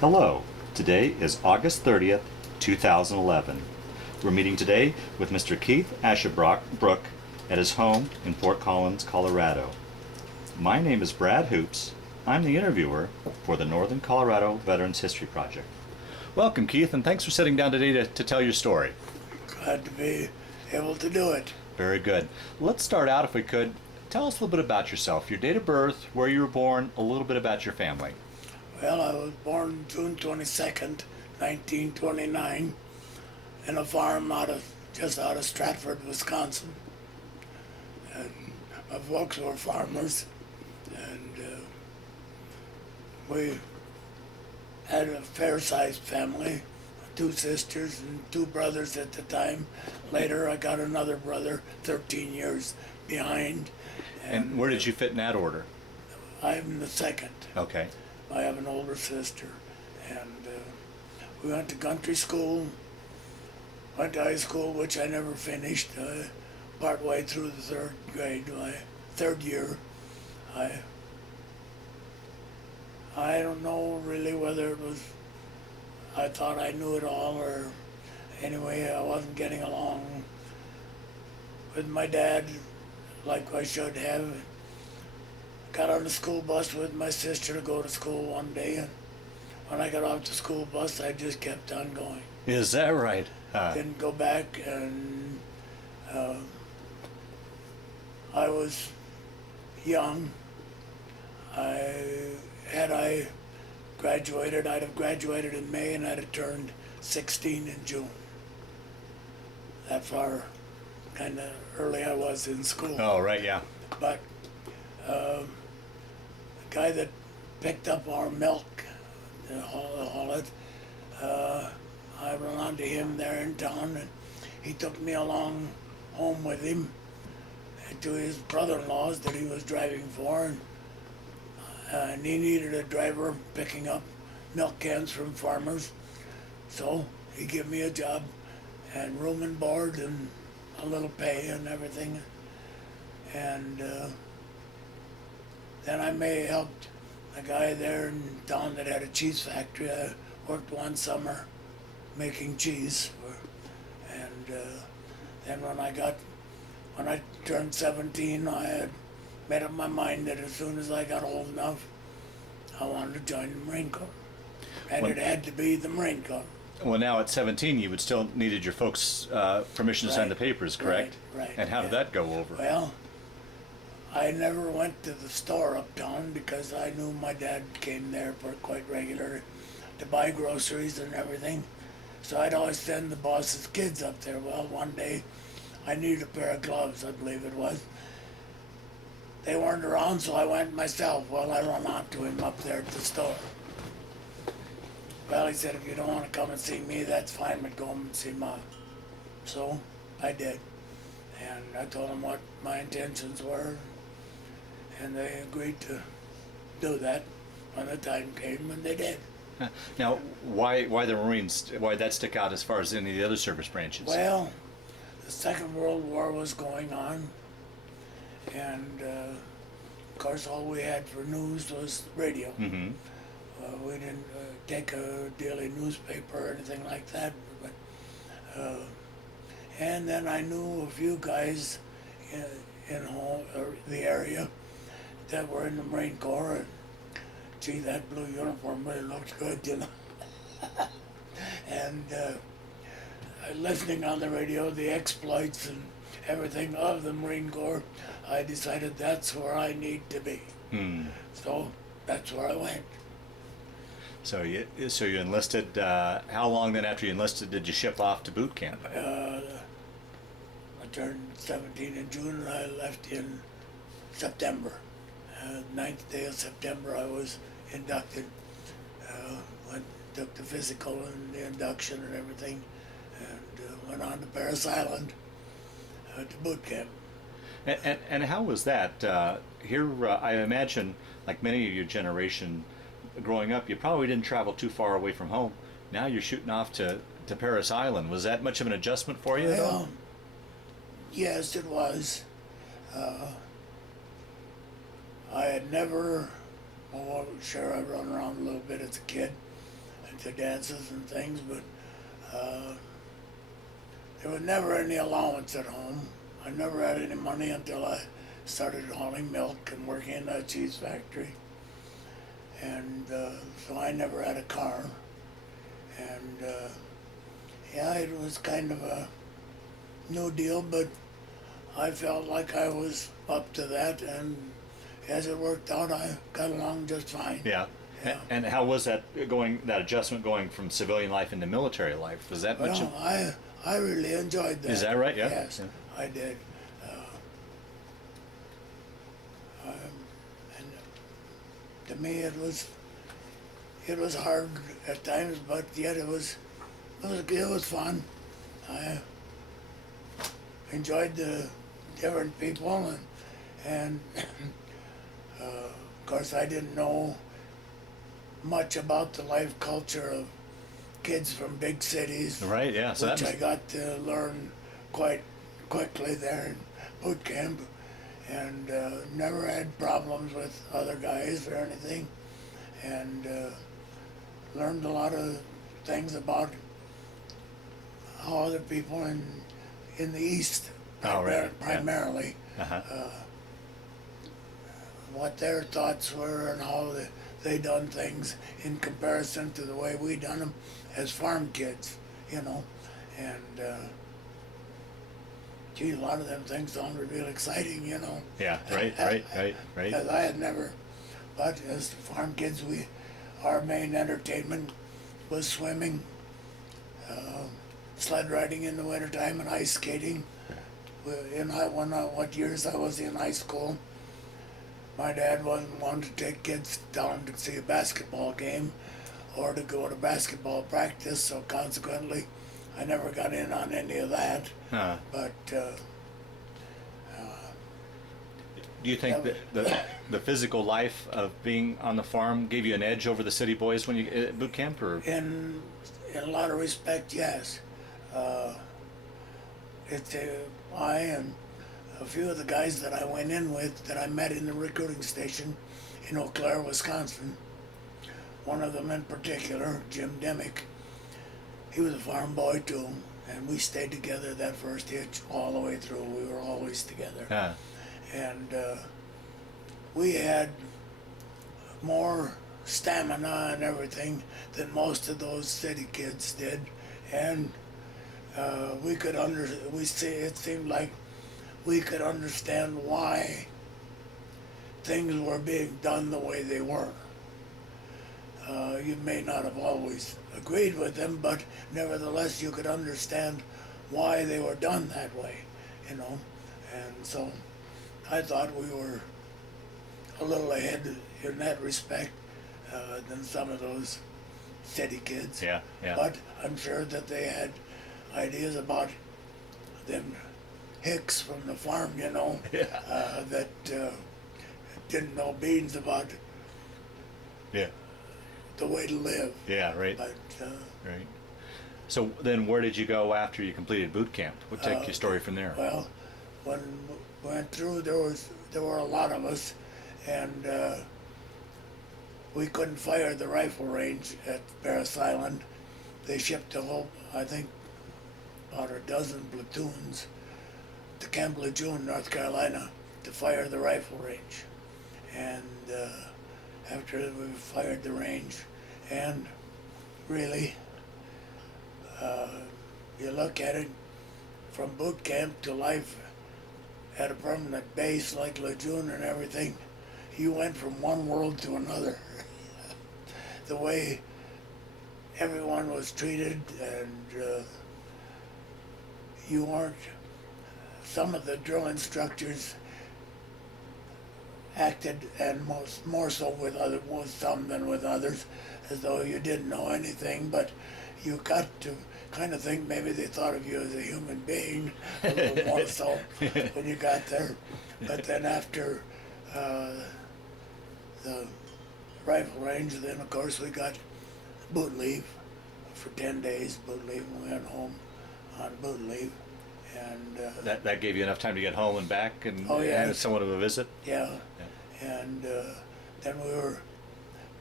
Hello, today is August 30th, 2011. We're meeting today with Mr. Keith Aschebrock at his home in Fort Collins, Colorado. My name is Brad Hoops. I'm the interviewer for the Northern Colorado Veterans History Project. Welcome, Keith, and thanks for sitting down today to tell your story. Glad to be able to do it. Very good. Let's start out, if we could. Tell us a little bit about yourself, your date of birth, where you were born, a little bit about your family. Well, I was born June 22nd, 1929, in a farm just out of Stratford, Wisconsin. And my folks were farmers, and we had a fair-sized family, 2 sisters and 2 brothers at the time. Later, I got another brother, 13 years behind. And where did you fit in that order? I'm the second. Okay. I have an older sister, and we went to country school, went to high school, which I never finished, part way through the 3rd grade, my 3rd year. I don't know really whether it was, I thought I knew it all, or anyway, I wasn't getting along with my dad like I should have. Got on the school bus with my sister to go to school one day, and when I got off the school bus, I just kept on going. Is that right? Didn't go back, and I was young. Had I graduated, I'd have graduated in May, and I'd have turned 16 in June. That far, kind of early I was in school. Oh, right, yeah. But the guy that picked up our milk to haul it, I ran onto him there in town, and he took me along home with him to his brother-in-law's that he was driving for, and he needed a driver picking up milk cans from farmers, so he gave me a job and room and board and a little pay and everything, and then I may have helped a guy there in town that had a cheese factory. I worked one summer making cheese, and then when I turned 17, I had made up my mind that as soon as I got old enough, I wanted to join the Marine Corps, and it had to be the Marine Corps. Well, now at 17, you would still needed your folks' permission to sign the papers, correct? Right. And how did that go over? Well, I never went to the store uptown because I knew my dad came there for quite regular to buy groceries and everything. So I'd always send the boss's kids up there. Well, one day I needed a pair of gloves, I believe it was. They weren't around, so I went myself. Well, I ran on to him up there at the store. Well, he said, if you don't want to come and see me, that's fine, but go home and see Mom. So I did. And I told them what my intentions were, and they agreed to do that when the time came, and they did. Now, why the Marines? Why that stick out as far as any of the other service branches? Well, the Second World War was going on, and of course all we had for news was radio. Mm-hmm. We didn't take a daily newspaper or anything like that, but and then I knew a few guys in the area that were in the Marine Corps, and gee, that blue uniform really looked good, you know. And listening on the radio, the exploits and everything of the Marine Corps, I decided that's where I need to be. So that's where I went. So you enlisted. How long then after you enlisted did you ship off to boot camp? I turned 17 in June, and I left in September. 9th day of September, I was inducted. Took the physical and the induction and everything, and went on to Paris Island to boot camp. And how was that? Here, I imagine, like many of your generation, growing up, you probably didn't travel too far away from home. Now you're shooting off to Paris Island. Was that much of an adjustment for you at all? Yes, it was. I had never, well, sure, I run around a little bit as a kid, to dances and things, but there was never any allowance at home. I never had any money until I started hauling milk and working in a cheese factory. And so I never had a car. And yeah, it was kind of a new deal, but I felt like I was up to that, and as it worked out, I got along just fine. Yeah. Yeah. And how was that that adjustment going from civilian life into military life? Was that much? Well, I really enjoyed that. Is that right? Yeah. Yes, Yeah. I did. And to me, it was hard at times, but yet it was fun. I enjoyed the different people, and of course, I didn't know much about the life culture of kids from big cities. Right. Yeah. So which that I got to learn quite quickly there in boot camp, and never had problems with other guys or anything, and learned a lot of things about how other people in the East primarily what their thoughts were and how they done things in comparison to the way we done them as farm kids, you know. And gee, a lot of them things sounded real exciting, you know. Yeah. Right. Because I had never, but as farm kids, our main entertainment was swimming, sled riding in the wintertime, and ice skating. What years I was in high school, my dad wasn't wanting to take kids down to see a basketball game or to go to basketball practice, so consequently, I never got in on any of that. But do you think that the physical life of being on the farm gave you an edge over the city boys when you at boot camp, or? in a lot of respect, yes. I and a few of the guys that I went in with that I met in the recruiting station in Eau Claire, Wisconsin. One of them in particular, Jim Demick, he was a farm boy too, and we stayed together that first hitch all the way through. We were always together. And we had more stamina and everything than most of those city kids did, and it seemed like we could understand why things were being done the way they were. You may not have always agreed with them, but nevertheless you could understand why they were done that way, you know. And so I thought we were a little ahead in that respect than some of those city kids. Yeah. But I'm sure that they had ideas about them hicks from the farm, you know, that didn't know beans about the way to live. Yeah, right. But, right. So then where did you go after you completed boot camp? We'll take your story from there. Well, when we went through, there were a lot of us, and we couldn't fire the rifle range at Barris Island. They shipped I think, about a dozen platoons to Camp Lejeune, North Carolina, to fire the rifle range. And after we fired the range, and really, you look at it from boot camp to life at a permanent base like Lejeune and everything, you went from one world to another. The way everyone was treated, and you weren't, some of the drill instructors acted, and more so with some than with others, as though you didn't know anything, but you got to kind of think maybe they thought of you as a human being a little more so when you got there. But then after the rifle range, then of course we got boot leave for 10 days, boot leave, and we went home on boot leave. And that gave you enough time to get home and back and had somewhat of a visit? Yeah. And then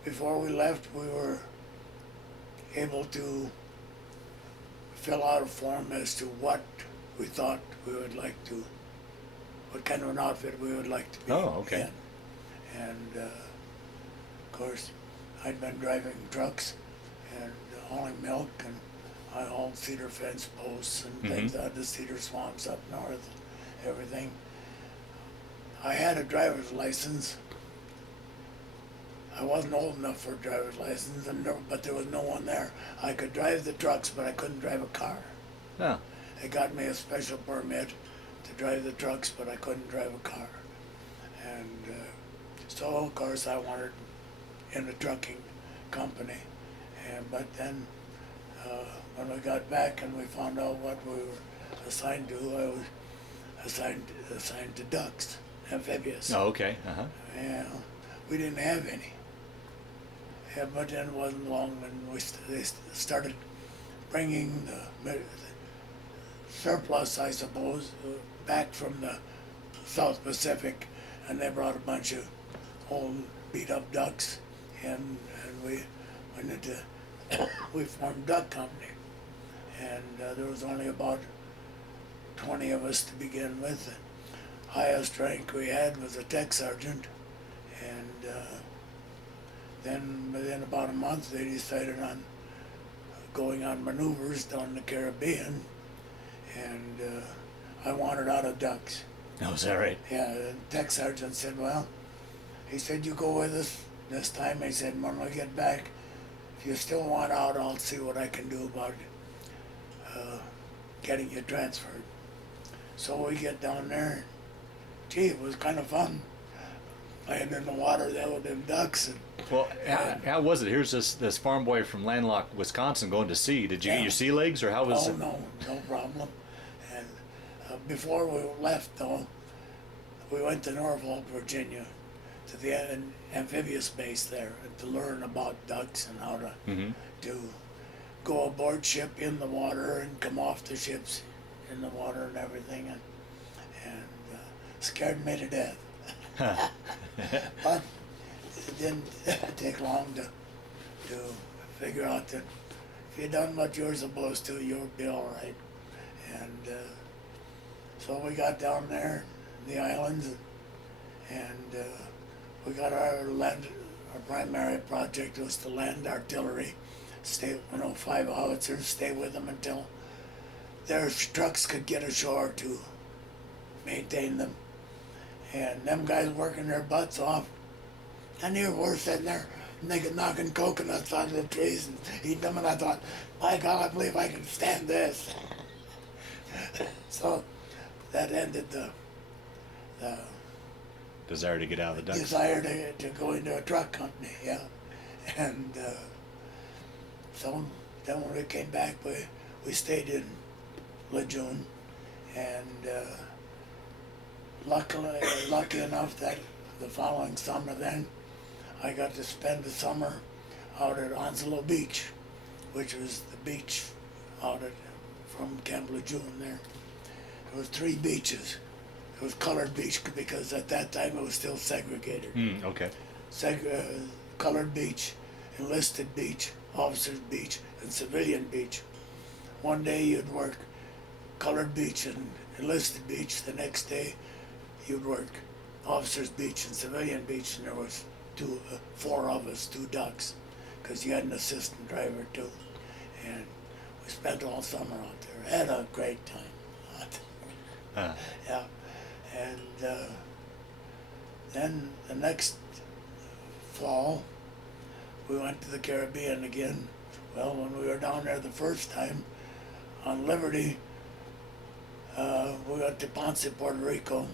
before we left, we were able to fill out a form as to what we thought we would like to, what kind of an outfit we would like to be Oh, okay. in. And of course, I'd been driving trucks and hauling milk, and I hauled cedar fence posts and things out of the cedar swamps up north, everything. I had a driver's license. I wasn't old enough for a driver's license, but there was no one there. I could drive the trucks, but I couldn't drive a car. Oh. They got me a special permit to drive the trucks, but I couldn't drive a car. And so, of course, I wanted in a trucking company. But then, when we got back and we found out what we were assigned to, I was assigned to ducks, amphibious. Oh, okay. Uh-huh. Yeah, we didn't have any. Yeah, but then it wasn't long when they started bringing the surplus, I suppose, back from the South Pacific, and they brought a bunch of old beat-up ducks, and we went into we formed Duck Company, and there was only about 20 of us to begin with. The highest rank we had was a tech sergeant, and then within about a month they decided on going on maneuvers down the Caribbean, and I wanted out of ducks. Oh, is that right? Yeah, the tech sergeant said, well, he said, you go with us this time. He said, when we get back, if you still want out, I'll see what I can do about getting you transferred. So we get down there. Gee, it was kind of fun. Playing in the water there with them ducks. And, Well, how was it? Here's this farm boy from landlocked Wisconsin going to sea. Did you get your sea legs, or how was it? No problem. And before we left, though, we went to Norfolk, Virginia, to the amphibious base there to learn about ducks and how to go aboard ship in the water and come off the ships in the water and everything, and scared me to death. But it didn't take long to figure out that if you've done what you're supposed to, you'll be all right. And so we got down there in the islands, and we got our primary project was to land artillery, stay, 5 howitzers, stay with them until their trucks could get ashore to maintain them. And them guys working their butts off, and here we're sitting there knocking coconuts out of the trees and eating them, and I thought, my God, I believe I can stand this. So that ended the desire to get out of the ducks. desire to go into a truck company, yeah. And so then when we came back, we stayed in Lejeune, and lucky enough that the following summer then, I got to spend the summer out at Onslow Beach, which was the beach out from Camp Lejeune there. There was 3 beaches. It was colored beach because at that time it was still segregated. Okay. Colored beach, enlisted beach, officers beach, and civilian beach. One day you'd work colored beach and enlisted beach. The next day you'd work officers beach and civilian beach, and there was 4 of us, 2 ducks, because you had an assistant driver too. And we spent all summer out there. Had a great time out there. Yeah. And then the next fall, we went to the Caribbean again. Well, when we were down there the first time on Liberty, we went to Ponce, Puerto Rico,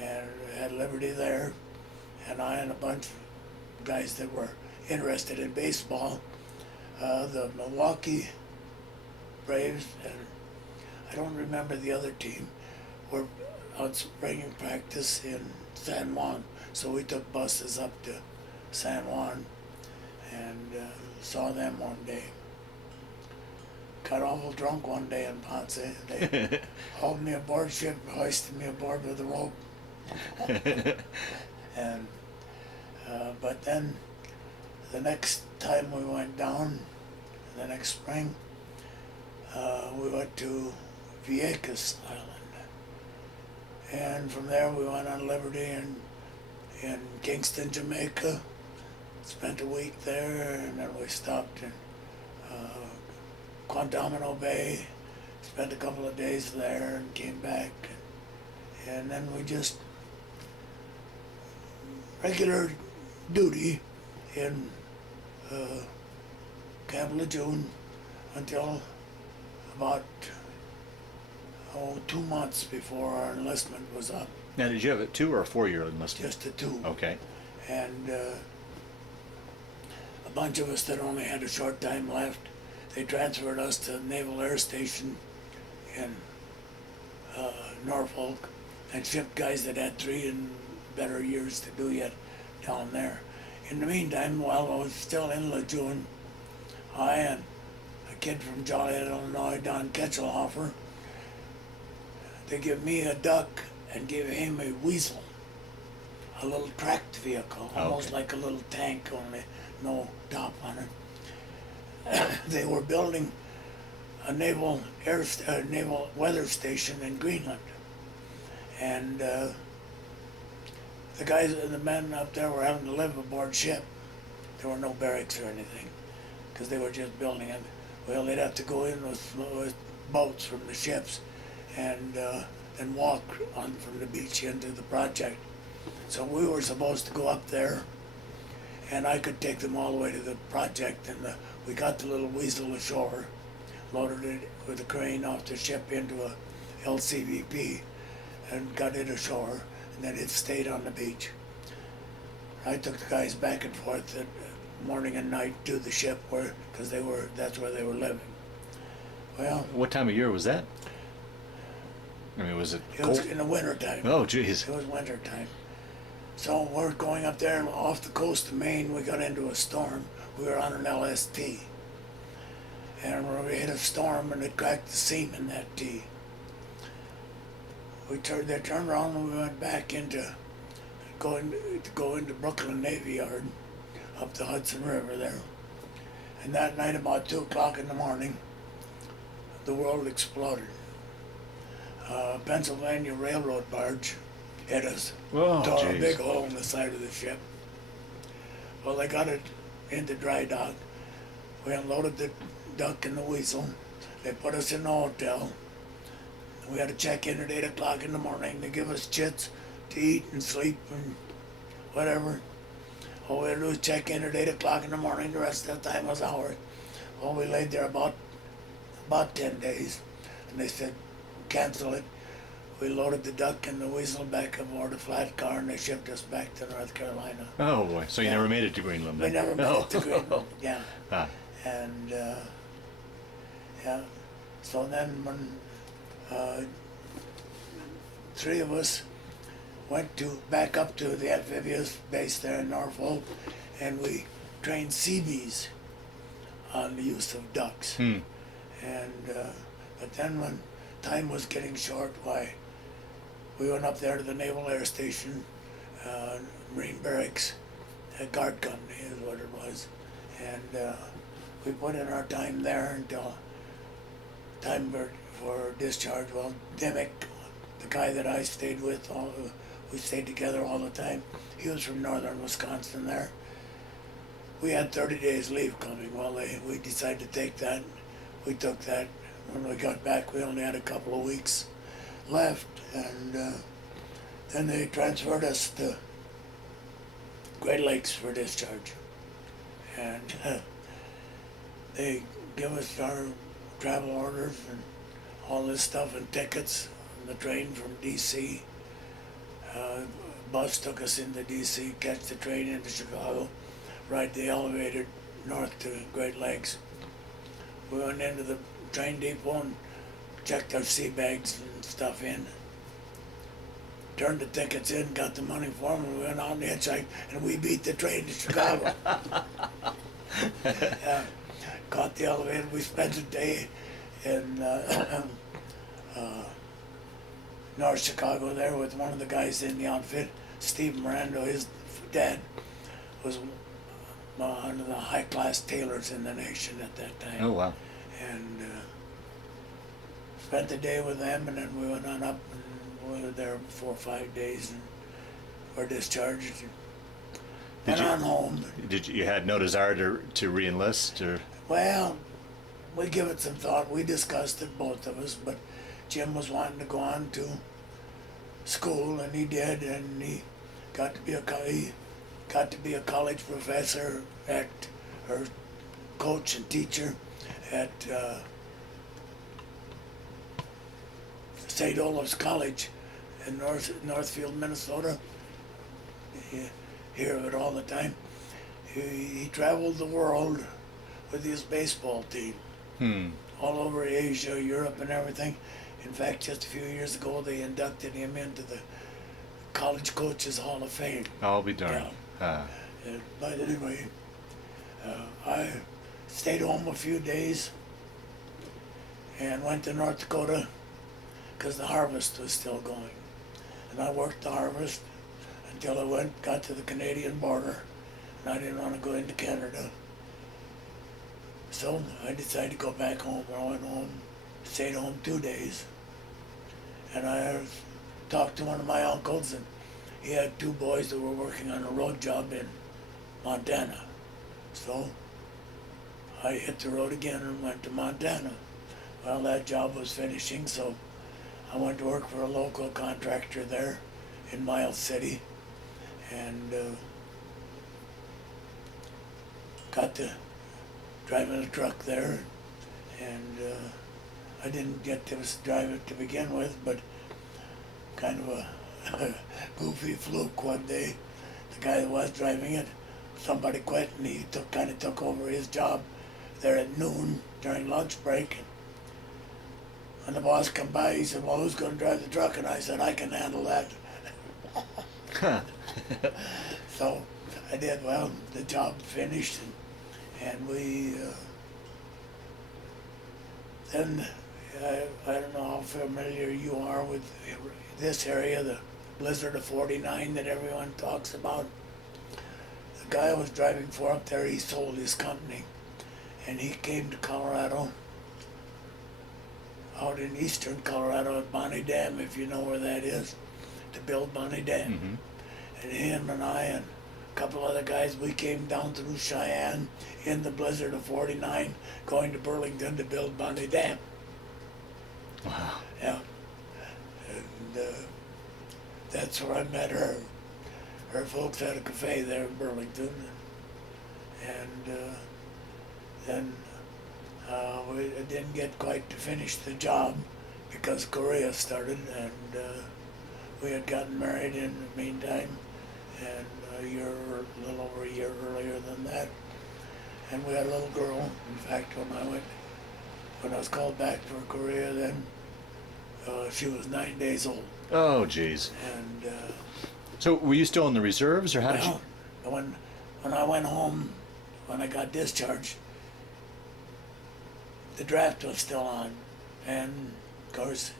and had Liberty there. And I and a bunch of guys that were interested in baseball, the Milwaukee Braves, and I don't remember the other team, were on spring practice in San Juan. So we took buses up to San Juan and saw them one day. Got awful drunk one day in Ponce. They hauled me aboard ship, hoisted me aboard with a rope. And but then the next time we went down, The next spring, we went to Vieques Island. And from there we went on Liberty in Kingston, Jamaica. Spent a week there, and then we stopped in Guantanamo Bay. Spent a couple of days there and came back. And then we just regular duty in Camp Lejeune until about 2 months before our enlistment was up. Now, did you have a 2 or a 4-year enlistment? Just a 2. Okay. And a bunch of us that only had a short time left, they transferred us to Naval Air Station in Norfolk and shipped guys that had 3 and better years to do yet down there. In the meantime, while I was still in Lejeune, I and a kid from Joliet, Illinois, Don Ketchelhofer, they give me a duck and give him a weasel, a little tracked vehicle, almost like a little tank, only no top on it. They were building a naval weather station in Greenland, and the men up there were having to live aboard ship. There were no barracks or anything, because they were just building it. Well, they'd have to go in with boats from the ships, and walk on from the beach into the project. So we were supposed to go up there, and I could take them all the way to the project, and we got the little weasel ashore, loaded it with a crane off the ship into a LCVP, and got it ashore, and then it stayed on the beach. I took the guys back and forth at morning and night to the ship, because that's where they were living. Well, what time of year was that? I mean, was it it cold? was in the winter time. Oh, geez. It was winter time. So we're going up there, and off the coast of Maine, we got into a storm. We were on an LST. And we hit a storm, and it cracked the seam in that T. They turned around, and we went back into go into Brooklyn Navy Yard, up the Hudson River there. And that night, about 2 o'clock in the morning, the world exploded. Pennsylvania Railroad barge hit us, Oh, tore a geez. big hole in the side of the ship. Well, they got it into dry dock. We unloaded the duck and the weasel. They put us in the hotel. We had to check in at 8 o'clock in the morning. They give us chits to eat and sleep and whatever. All we had to do was check in at 8 o'clock in the morning. The rest of the time was ours. Well, we laid there about 10 days, and they said, cancel it. We loaded the duck and the weasel back aboard a flat car, and they shipped us back to North Carolina. Oh, boy. So you never made it to Greenland We then? never made it to Greenland, yeah. Ah. And, yeah. So then when 3 of us went back up to the amphibious base there in Norfolk, and we trained Seabees on the use of ducks. And, but then when time was getting short, why, we went up there to the Naval Air Station, Marine Barracks, a guard company is what it was. And we put in our time there until time for discharge. Well, Dimmick, the guy that I stayed with, we stayed together all the time. He was from northern Wisconsin there. We had 30 days leave coming. Well, we decided to take that. We took that. When we got back, we only had a couple of weeks left, and then they transferred us to Great Lakes for discharge. And they give us our travel orders and all this stuff and tickets on the train from D.C. Bus took us into D.C., catch the train into Chicago, ride the elevator north to Great Lakes. We went into the train depot and checked our sea bags and stuff in. Turned the tickets in, got the money for them, and we went on the hitchhike, and we beat the train to Chicago. Caught the elevator. We spent a day in North Chicago there with one of the guys in the outfit, Steve Miranda. His dad was one of the high-class tailors in the nation at that time. Oh, wow. And spent the day with them, and then we went on up, and we were there 4 or 5 days, and were discharged. And on home. You had no desire to re-enlist, or? Well, we give it some thought. We discussed it, both of us, but Jim was wanting to go on to school, and he did, and he got to be a college professor or coach and teacher at St. Olave's College in Northfield, Minnesota. You hear of it all the time. He traveled the world with his baseball team, all over Asia, Europe, and everything. In fact, just a few years ago, they inducted him into the College Coaches Hall of Fame. I'll be darned. Yeah. But anyway, I stayed home a few days and went to North Dakota because the harvest was still going. And I worked the harvest until I got to the Canadian border, and I didn't want to go into Canada. So I decided to go back home. I went home, stayed home 2 days, and I talked to one of my uncles, and he had 2 boys that were working on a road job in Montana. So I hit the road again and went to Montana. Well, that job was finishing, so I went to work for a local contractor there in Miles City, and got to driving a truck there, and I didn't get to drive it to begin with, but kind of a goofy fluke one day. The guy that was driving it, somebody quit, and he kind of took over his job there at noon during lunch break. And the boss come by, he said, "Well, who's going to drive the truck?" And I said, "I can handle that." So I did. Well, the job finished, and we then I don't know how familiar you are with this area, the blizzard of '49 that everyone talks about. The guy I was driving for up there, he sold his company, and he came to Colorado, out in eastern Colorado at Bonnie Dam, if you know where that is, to build Bonnie Dam. Mm-hmm. And him and I and a couple other guys, we came down through Cheyenne in the blizzard of '49, going to Burlington to build Bonnie Dam. Wow. Yeah. And that's where I met her. Her folks had a cafe there in Burlington. And then we didn't get quite to finish the job because Korea started, and we had gotten married in the meantime, and a little over a year earlier than that. And we had a little girl. In fact, when I was called back for Korea then, she was 9 days old. Oh, geez. And So were you still in the reserves, or how did you? when I went home, when I got discharged, the draft was still on, and of course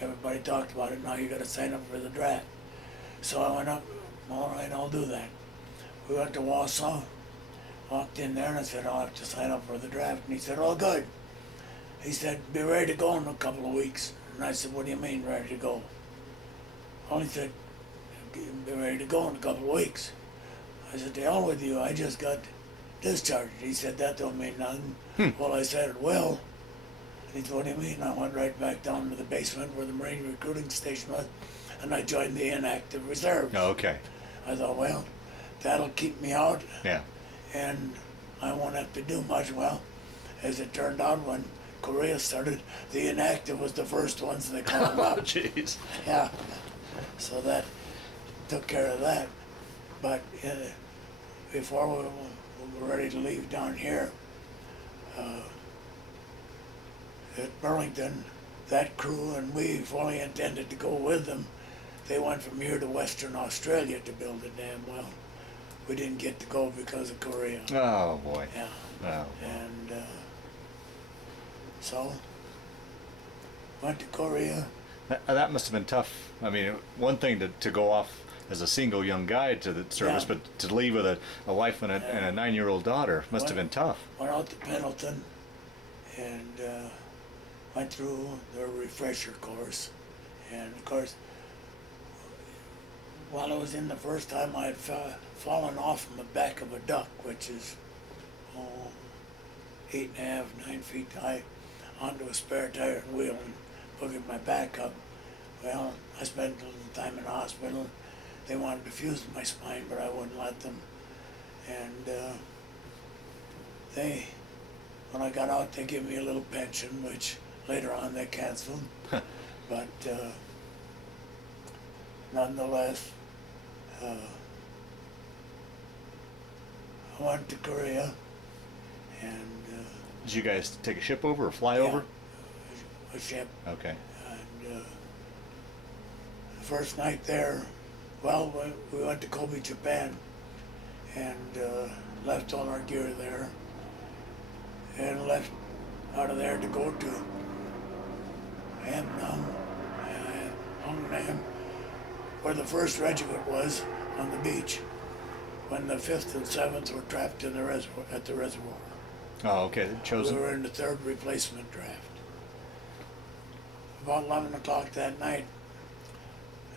everybody talked about it. Now you got to sign up for the draft. So I went up. All right, I'll do that. We went to Wausau, walked in there, and I said, "I'll have to sign up for the draft." And he said, "Oh, good." He said, "Be ready to go in a couple of weeks." And I said, "What do you mean, ready to go?" Well, he said, "Be ready to go in a couple of weeks." I said, "To hell with you, I just got discharged." He said, "That don't mean nothing." Well, I said, "It will." And he said, "What do you mean?" I went right back down to the basement where the Marine recruiting station was, and I joined the inactive reserves. Oh, okay. I thought, well, that'll keep me out, Yeah. and I won't have to do much. Well, as it turned out, when Korea started, the inactive was the first ones they called Oh, up. jeez. Yeah. So that took care of that. But before we were ready to leave down here, at Burlington, that crew and we fully intended to go with them. They went from here to Western Australia to build a dam. Well, we didn't get to go because of Korea. Oh, boy. Yeah. Oh. And so went to Korea. That must have been tough. I mean, one thing to go off as a single young guy to the service, Yeah. but to leave with a wife and a 9-year-old daughter must have been tough. Went out to Pendleton and went through the refresher course. And of course, while I was in the first time, I had fallen off from the back of a duck, which is 8.5, 9 feet high, onto a spare tire and wheel and boogered my back up. Well, I spent a little time in the hospital. They wanted to fuse my spine, but I wouldn't let them. And when I got out, they gave me a little pension, which later on they canceled. But nonetheless, I went to Korea, and Did you guys take a ship over or fly over? a ship. Okay. And the first night there, well, we went to Kobe, Japan, and left all our gear there, and left out of there to go to Hangnam, where the 1st Regiment was on the beach, when the 5th and 7th were trapped in the at the reservoir. Oh, okay. We Chosen. were in the 3rd replacement draft. About 11 o'clock that night,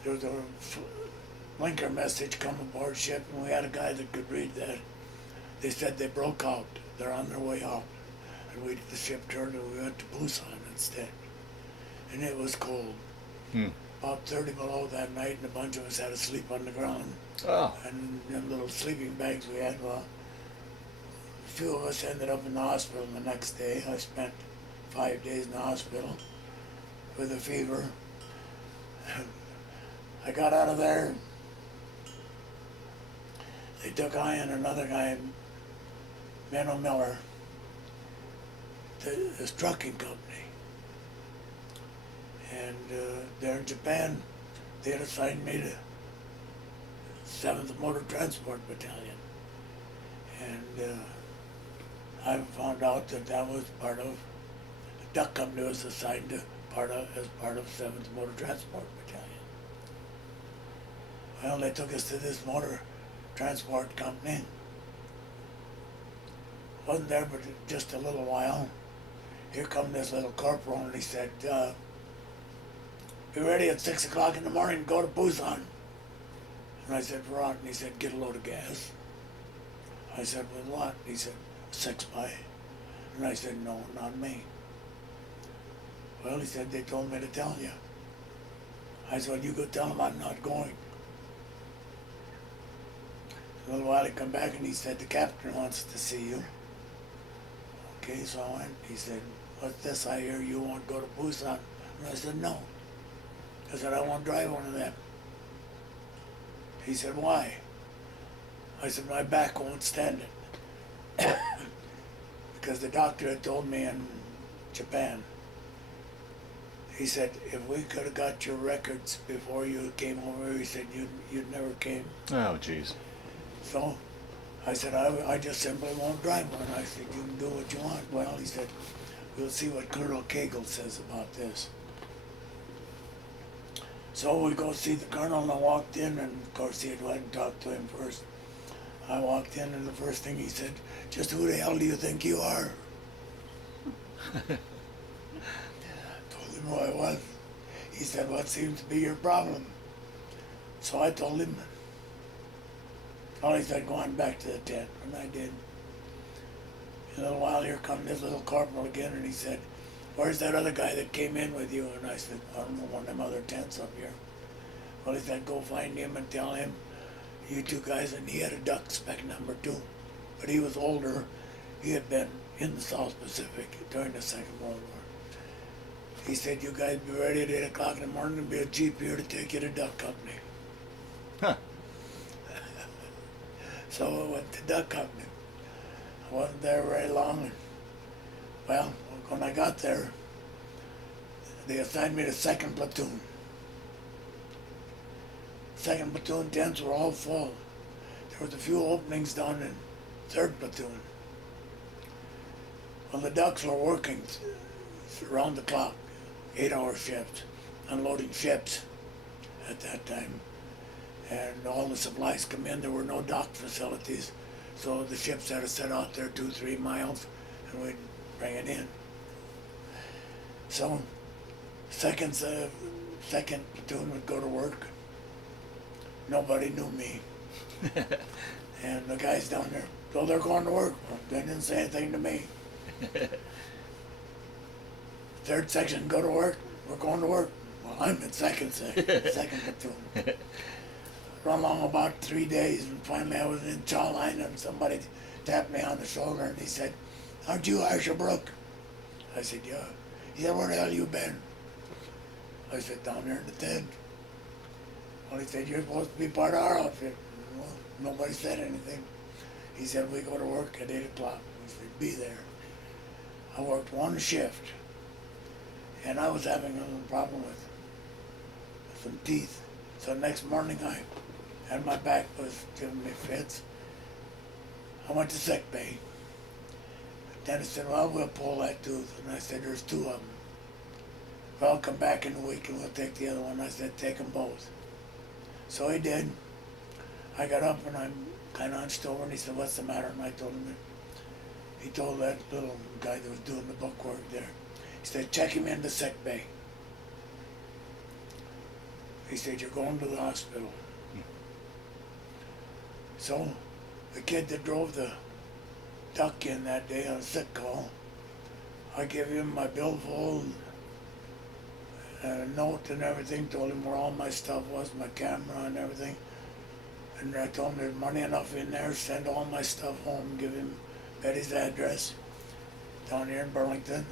there was a blinker message come aboard ship, and we had a guy that could read that. They said they broke out. They're on their way out. And the ship turned and we went to Busan instead. And it was cold. About 30 below that night, and a bunch of us had to sleep on the ground. Oh. And in them little sleeping bags we had, well, a few of us ended up in the hospital the next day. I spent 5 days in the hospital with a fever. I got out of there. They took I and another guy, Menno Miller, to this trucking company. And there in Japan, they had assigned me to 7th Motor Transport Battalion. And I found out that was part of, the duck company was assigned to as part of 7th Motor Transport Battalion. Well, they took us to this motor transport company. Wasn't there but just a little while. Here come this little corporal, and he said, be ready at 6 o'clock in the morning to go to Busan. And I said, right. And he said, get a load of gas. I said, with what? He said, 6-by. And I said, no, not me. Well, he said, they told me to tell you. I said, well, you go tell them I'm not going. A little while he come back and he said, the captain wants to see you. Okay, so I went. He said, what's this I hear you won't go to Busan? And I said, no. I said, I won't drive one of them. He said, why? I said, my back won't stand it. Because the doctor had told me in Japan, he said, if we could have got your records before you came over, he said, you'd never came. Oh, jeez. So I said, I just simply won't drive one. I said, you can do what you want. Well, he said, we'll see what Colonel Cagle says about this. So we go see the colonel, and I walked in, and of course he had went and talked to him first. I walked in, and the first thing he said, just who the hell do you think you are? Told him who I was. He said, what seems to be your problem? So I told him. Well, he said, go on back to the tent, and I did. In a little while, here come this little corporal again, and he said, where's that other guy that came in with you? And I said, I don't know, one of them other tents up here. Well, he said, go find him and tell him, you two guys, and he had a duck spec number 2. But he was older. He had been in the South Pacific during the Second World War. He said, you guys be ready at 8 o'clock in the morning, there'll be a jeep here to take you to duck company. Huh. So I went to duck company. I wasn't there very long. And, well, when I got there, they assigned me to 2nd Platoon. 2nd Platoon tents were all full. There was a few openings down in 3rd Platoon. Well, the ducks were working around the clock, 8-hour shifts, unloading ships at that time. and all the supplies come in. There were no dock facilities, so the ships had to sit out there 2-3 miles, and we'd bring it in. So second platoon would go to work. Nobody knew me. And the guys down there, so they're going to work. Well, they didn't say anything to me. Third section, go to work. We're going to work. Well, I'm in second platoon. Run along about 3 days, and finally I was in chow line, and somebody tapped me on the shoulder, and he said, "Aren't you Aschebrock?" I said, "Yeah." He said, "Where the hell you been?" I said, "Down there in the tent." Well, he said, "You're supposed to be part of our outfit." Well, nobody said anything. He said, "We go to work at 8 o'clock. We said, "Be there." I worked one shift, and I was having a little problem with some teeth. So next morning and my back was giving me fits. I went to sick bay. Dentist said, "Well, we'll pull that tooth." And I said, "There's 2 of them. Well, come back in a week and we'll take the other one." I said, "Take them both." So he did. I got up and I'm kind of hunched over, and he said, "What's the matter?" And I told him that. He told that little guy that was doing the book work there. He said, "Check him into sick bay." He said, "You're going to the hospital." So the kid that drove the duck in that day on a sick call, I gave him my billfold and a note and everything, told him where all my stuff was, my camera and everything. And I told him there's money enough in there, send all my stuff home, give him Betty's address down here in Burlington.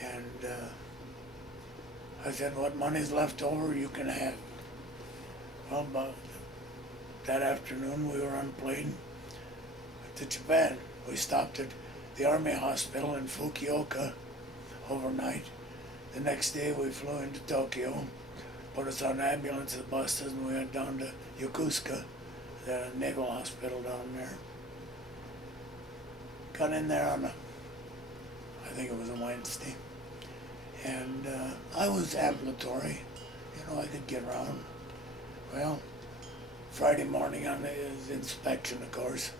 And I said, "What money's left over, you can have." Well, about that afternoon, we were on a plane to Japan. We stopped at the Army Hospital in Fukuoka overnight. The next day, we flew into Tokyo, put us on ambulance buses, and we went down to Yokosuka, the Naval Hospital down there. Got in there on I think it was a Wednesday. And I was ambulatory, I could get around. Well, Friday morning on his inspection, of course,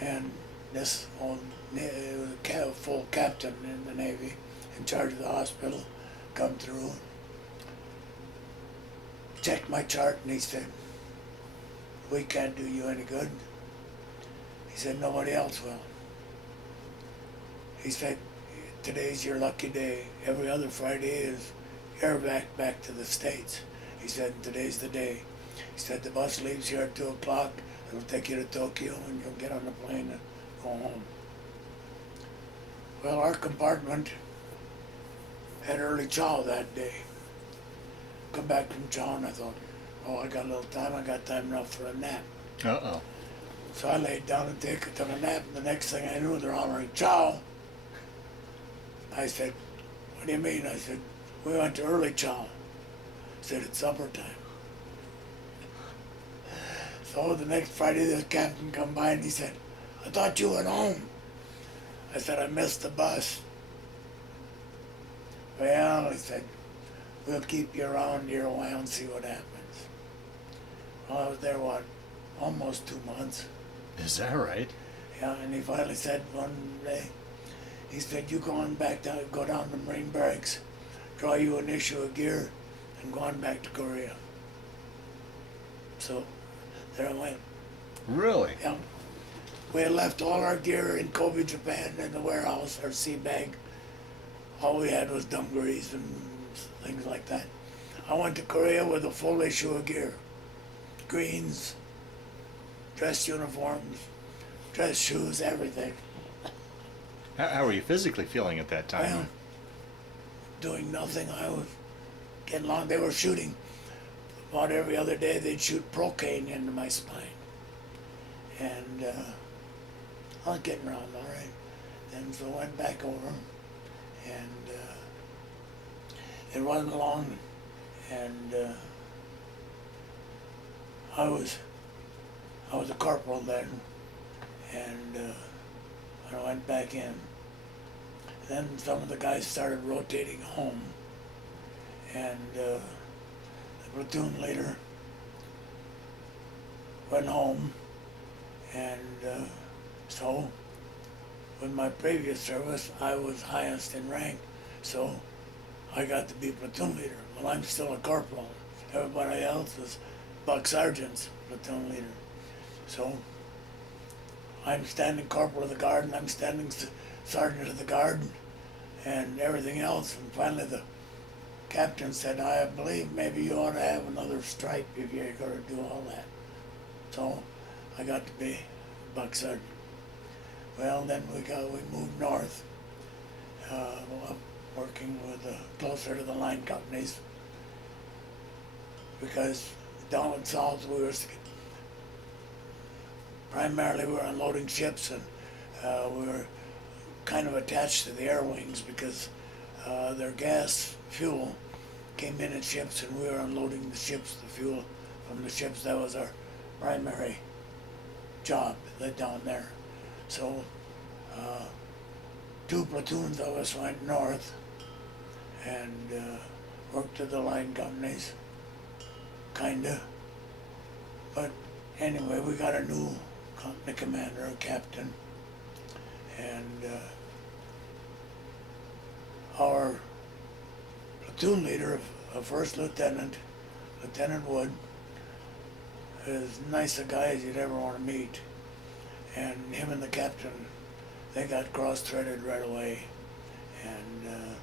and this it was a full captain in the Navy in charge of the hospital come through, checked my chart, and he said, "We can't do you any good." He said, "Nobody else will." He said, "Today's your lucky day. Every other Friday is airback back to the States." He said, "Today's the day." He said, "The bus leaves here at 2 o'clock. It'll take you to Tokyo, and you'll get on the plane and go home." Well, our compartment had early chow that day. Come back from chow, and I thought, "Oh, I got a little time. I got time enough for a nap." Uh-oh. So I laid down and took a nap, and the next thing I knew, they're hollering, "Chow!" I said, "What do you mean?" I said, "We went to early chow." I said, "It's supper time." So the next Friday, the captain come by and he said, "I thought you went home." I said, "I missed the bus." "Well," he said, "we'll keep you around here a while and see what happens." Well, I was there, almost 2 months. Is that right? Yeah, and he finally said one day, he said, "You go down to Marine Barracks, draw you an issue of gear, and go on back to Korea." So there I went. Really? Yeah. We had left all our gear in Kobe, Japan, in the warehouse, our sea bag. All we had was dungarees and things like that. I went to Korea with a full issue of gear. Greens, dress uniforms, dress shoes, everything. How were you physically feeling at that time? Well, doing nothing. I was getting along. They were shooting about every other day. They'd shoot procaine into my spine. And I was getting around all right. And so I went back over, and it wasn't long, and I was a corporal then, and I went back in. Then some of the guys started rotating home, and the platoon leader went home, and so with my previous service, I was highest in rank, so I got to be platoon leader. Well, I'm still a corporal. Everybody else is buck sergeant's platoon leader. So I'm standing corporal of the guard, and I'm standing sergeant of the guard, and everything else. And finally, the captain said, "I believe maybe you ought to have another stripe if you're going to do all that." So I got to be buck sergeant. Well, then we moved north, working with closer to the line companies, because down south primarily we were unloading ships, and we were kind of attached to the air wings because their gas fuel came in ships, and we were unloading the ships, the fuel from the ships. That was our primary job down there. So 2 platoons of us went north and worked to the line companies, kinda. But anyway, we got a new company commander, a captain, and our platoon leader, a first lieutenant, Lieutenant Wood, is nice a guy as you'd ever want to meet. And him and the captain, they got cross-threaded right away, and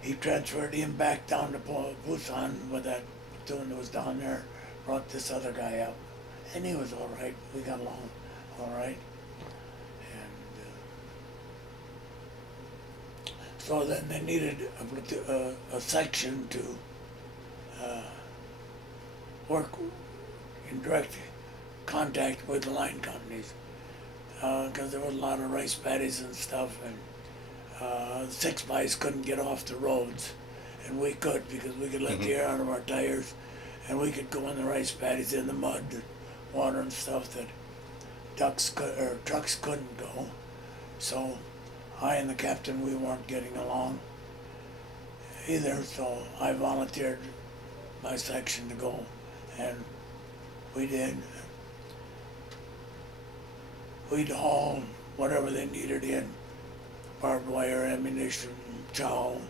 he transferred him back down to Busan with that platoon that was down there, brought this other guy up, and he was all right. We got along all right. And so then they needed a section to work in direct contact with the line companies, because there was a lot of rice paddies and stuff, and 6-bys couldn't get off the roads, and we could, because we could let the air out of our tires, and we could go in the rice paddies in the mud and water and stuff that trucks couldn't go. So I and the captain, we weren't getting along either, so I volunteered my section to go, and we did. We'd haul whatever they needed in, barbed wire, ammunition, chow,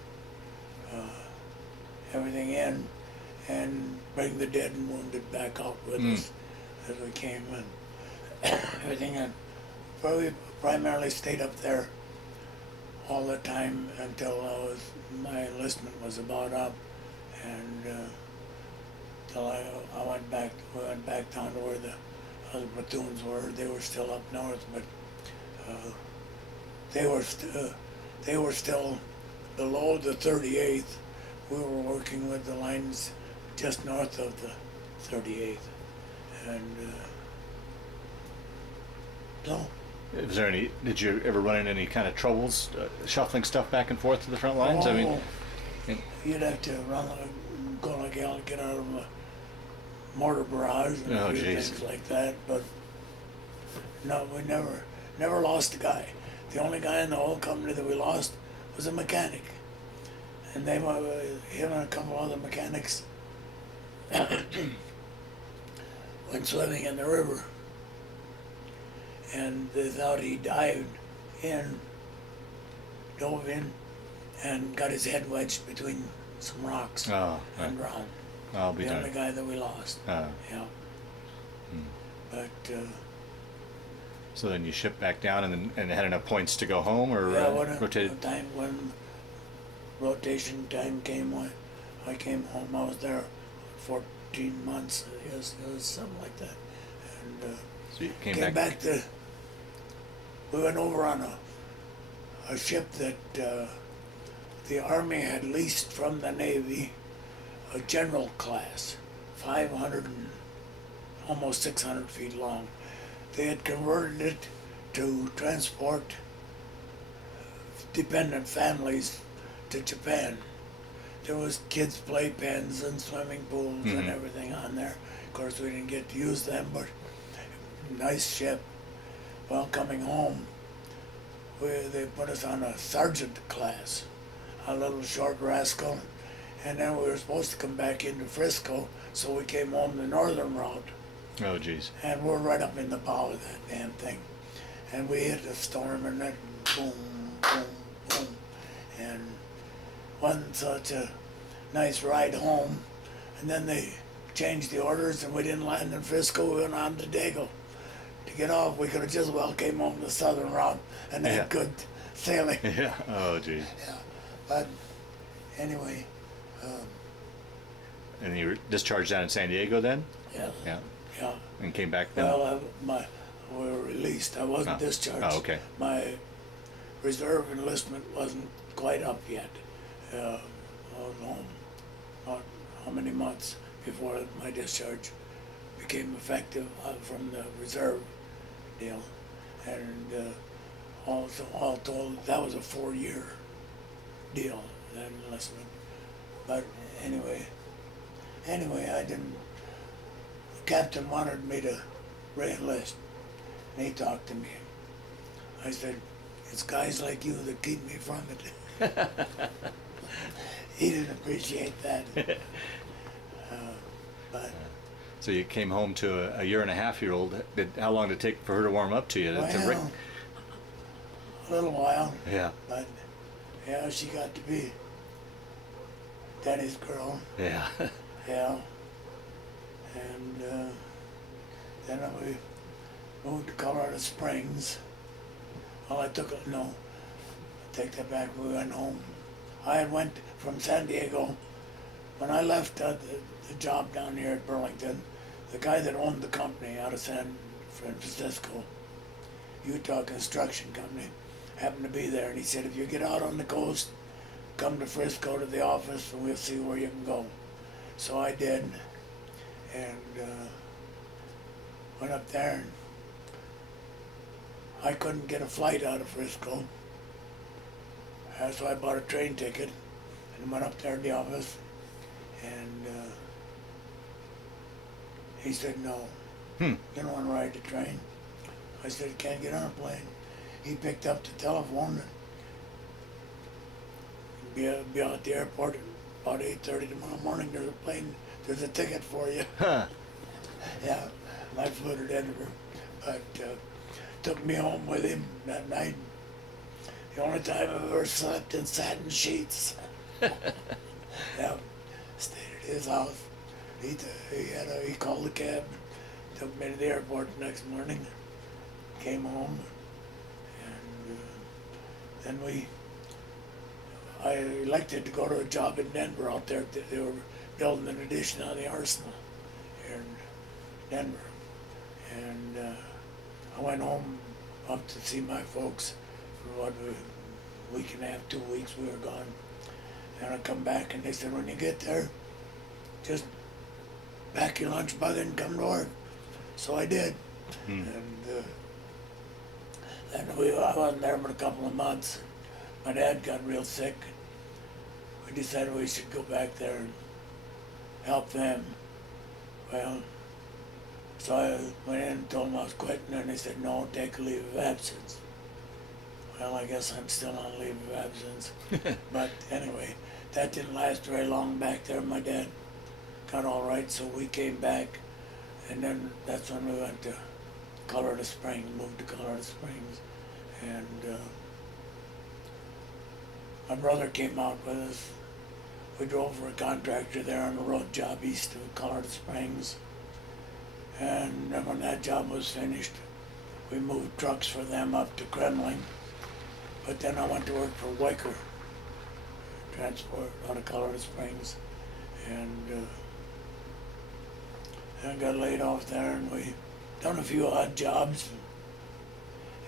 everything in, and bring the dead and wounded back out with us as we came, and everything. And we primarily stayed up there all the time until my enlistment was about up, and till we went back down to where the other platoons were. They were still up north, but they were still below the 38th. We were working with the lines just north of the 38th, and so. Did you ever run into any kind of troubles shuffling stuff back and forth to the front lines? I mean, you'd have to go like hell to get out of a mortar barrage and things like that, but no, we never lost a guy. The only guy in the whole company that we lost was a mechanic, and him and a couple other mechanics went swimming in the river, and they thought he dove in, and got his head wedged between some rocks and drowned. I'll be the darned. only guy that we lost. Yeah. But so then you shipped back down and had enough points to go home, or rotated? When rotation time came, I came home. I was there 14 months. Yes, it was something like that. And so you came back to. We went over on a ship that the Army had leased from the Navy, a general class, 500 and almost 600 feet long. They had converted it to transport dependent families to Japan. There was kids' playpens and swimming pools and everything on there. Of course, we didn't get to use them, but nice ship. Well, coming home, they put us on a sergeant class, a little short rascal, and then we were supposed to come back into Frisco So we came home the northern route, Oh, geez. and we're right up in the bow of that damn thing. And we hit a storm, and then boom, boom, boom. And wasn't such a nice ride home. And then they changed the orders, and we didn't land in Frisco. We went on to Dago. To get off, we could have just well came home the southern route and had good sailing. Yeah. Oh, geez. Yeah. But anyway, And you were discharged down in San Diego then? yeah. Yeah. Yeah. And came back then? Well, we were released. I wasn't discharged. Oh, okay. My reserve enlistment wasn't quite up yet. I was home not how many months before my discharge became effective from the reserve deal. And all told, that was a 4-year deal, that enlistment. But anyway, I didn't. The captain wanted me to re-enlist, and he talked to me. I said, it's guys like you that keep me from it. He didn't appreciate that. But So you came home to a 1.5-year-old. How long did it take for her to warm up to you? well, a little while. Yeah. But yeah, she got to be Daddy's girl. Yeah. Yeah. And then we moved to Colorado Springs. Well, I take that back. We went home. I had went from San Diego. When I left the job down here at Burlington, the guy that owned the company out of San Francisco, Utah Construction Company, happened to be there, and he said, if you get out on the coast, come to Frisco to the office and we'll see where you can go. So I did, and went up there, and I couldn't get a flight out of Frisco. So I bought a train ticket and went up there to the office, and he said, no, you don't want to ride the train. I said, you can't get on a plane. He picked up the telephone and be out at the airport at about 8:30 tomorrow morning. There's a ticket for you. Huh. Yeah, I flew to Denver, but took me home with him that night. The only time I've ever slept in satin sheets. Yeah, stayed at his house. He called the cab, took me to the airport the next morning, came home, and then I elected to go to a job in Denver out there. They were building an addition on the arsenal here in Denver. And I went home up to see my folks for a week and a half, 2 weeks we were gone. And I come back and they said, when you get there, just pack your lunch bucket and come to work. So I did. And then I wasn't there for a couple of months. My dad got real sick. We decided we should go back there and help them. Well, so I went in and told them I was quitting, and they said, no, take a leave of absence. Well, I guess I'm still on leave of absence. But anyway, that didn't last very long back there. My dad got all right, so we came back, and then that's when we went to Colorado Springs, moved to Colorado Springs. And my brother came out with us. We drove for a contractor there on a road job east of Colorado Springs. And then when that job was finished, we moved trucks for them up to Kremling. But then I went to work for Motor Transport out of Colorado Springs. And I got laid off there, and we done a few odd jobs.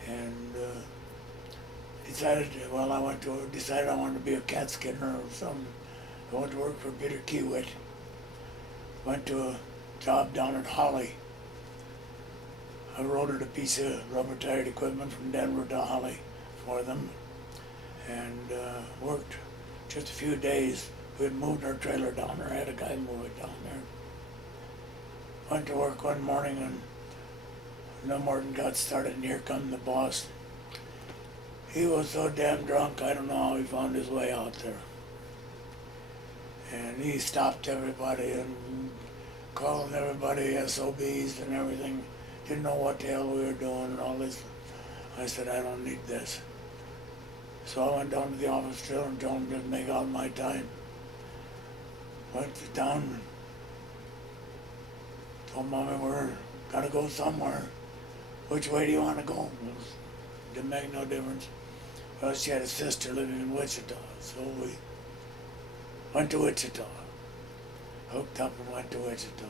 And decided I wanted to be a cat skinner or something. I went to work for Peter Kiewit. Went to a job down at Holly. I loaded a piece of rubber-tired equipment from Denver to Holly for them, and worked just a few days. We had moved our trailer down there. I had a guy move it down there. Went to work one morning, and no more than got started, and here come the boss. He was so damn drunk, I don't know how he found his way out there. And he stopped everybody and calling everybody SOBs and everything. Didn't know what the hell we were doing and all this. I said, I don't need this. So I went down to the office still and told him to make out my time. Went to town, told Mommy we're gotta go somewhere. Which way do you want to go? Didn't make no difference. Well, she had a sister living in Wichita, so we went to Wichita. Hooked up and went to Wichita.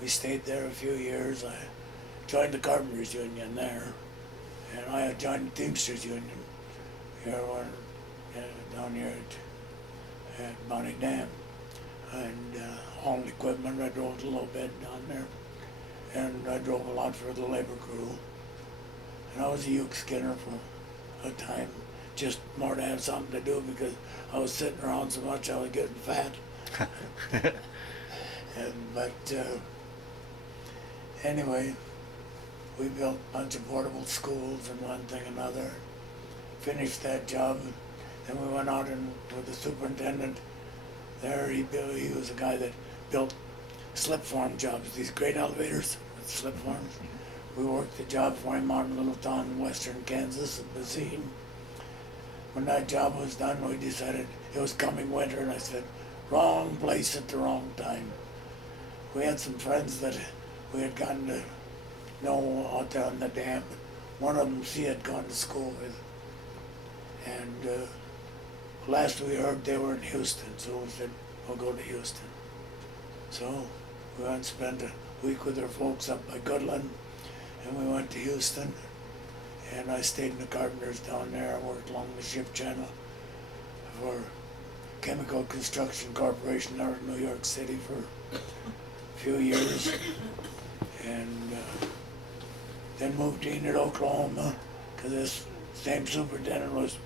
We stayed there a few years. I joined the Carpenters Union there, and I had joined the Teamsters Union here down here at Bonnie Dam. And hauling equipment, I drove a little bit down there. And I drove a lot for the labor crew. And I was a uke skinner for a time, just more to have something to do because I was sitting around so much I was getting fat. But anyway, we built a bunch of portable schools and one thing and another. Finished that job. Then we went out and with the superintendent there. He was a guy that built slip form jobs, these great elevators with slip forms. We worked the job for him out in a little town in western Kansas, at Basine. When that job was done, we decided it was coming winter, and I said, wrong place at the wrong time. We had some friends that we had gotten to know out there on the dam. One of them she had gone to school with. And last we heard they were in Houston, so we said, we'll go to Houston. So we went and spent a week with our folks up by Goodland, and we went to Houston, and I stayed in the Carpenters down there. I worked along the ship channel for Chemical Construction Corporation out of New York City for a few years, and then moved to Enid, Oklahoma, because this same superintendent was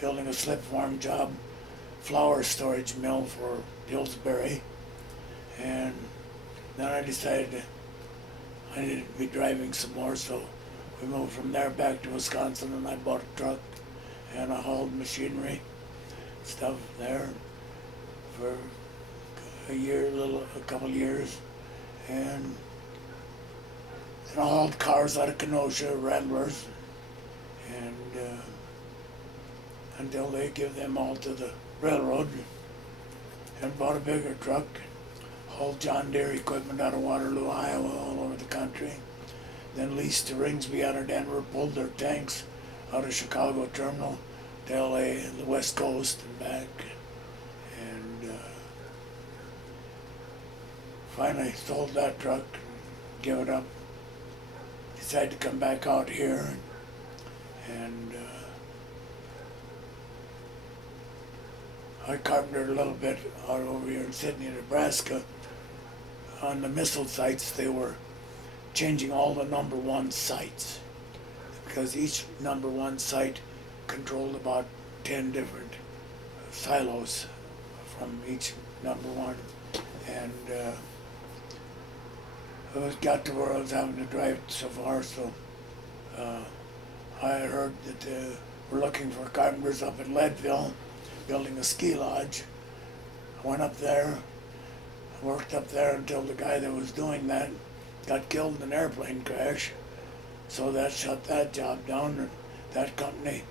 building a slip form job, flour storage mill for Pillsbury. And then I decided I needed to be driving some more, so we moved from there back to Wisconsin, and I bought a truck and I hauled machinery stuff there for a couple years, and then I hauled cars out of Kenosha, Ramblers, and until they give them all to the railroad, and bought a bigger truck, hauled John Deere equipment out of Waterloo, Iowa, all over the country. Then leased to Ringsby out of Denver, pulled their tanks out of Chicago terminal to LA and the West Coast and back. And finally sold that truck, gave it up, decided to come back out here, and I carpentered a little bit out over here in Sidney, Nebraska. On the missile sites, they were changing all the number one sites because each number one site controlled about 10 different silos from each number one. And it got to where I was having to drive so far, so I heard that we're looking for carpenters up in Leadville, building a ski lodge. I went up there, worked up there until the guy that was doing that got killed in an airplane crash. So that shut that job down, and that company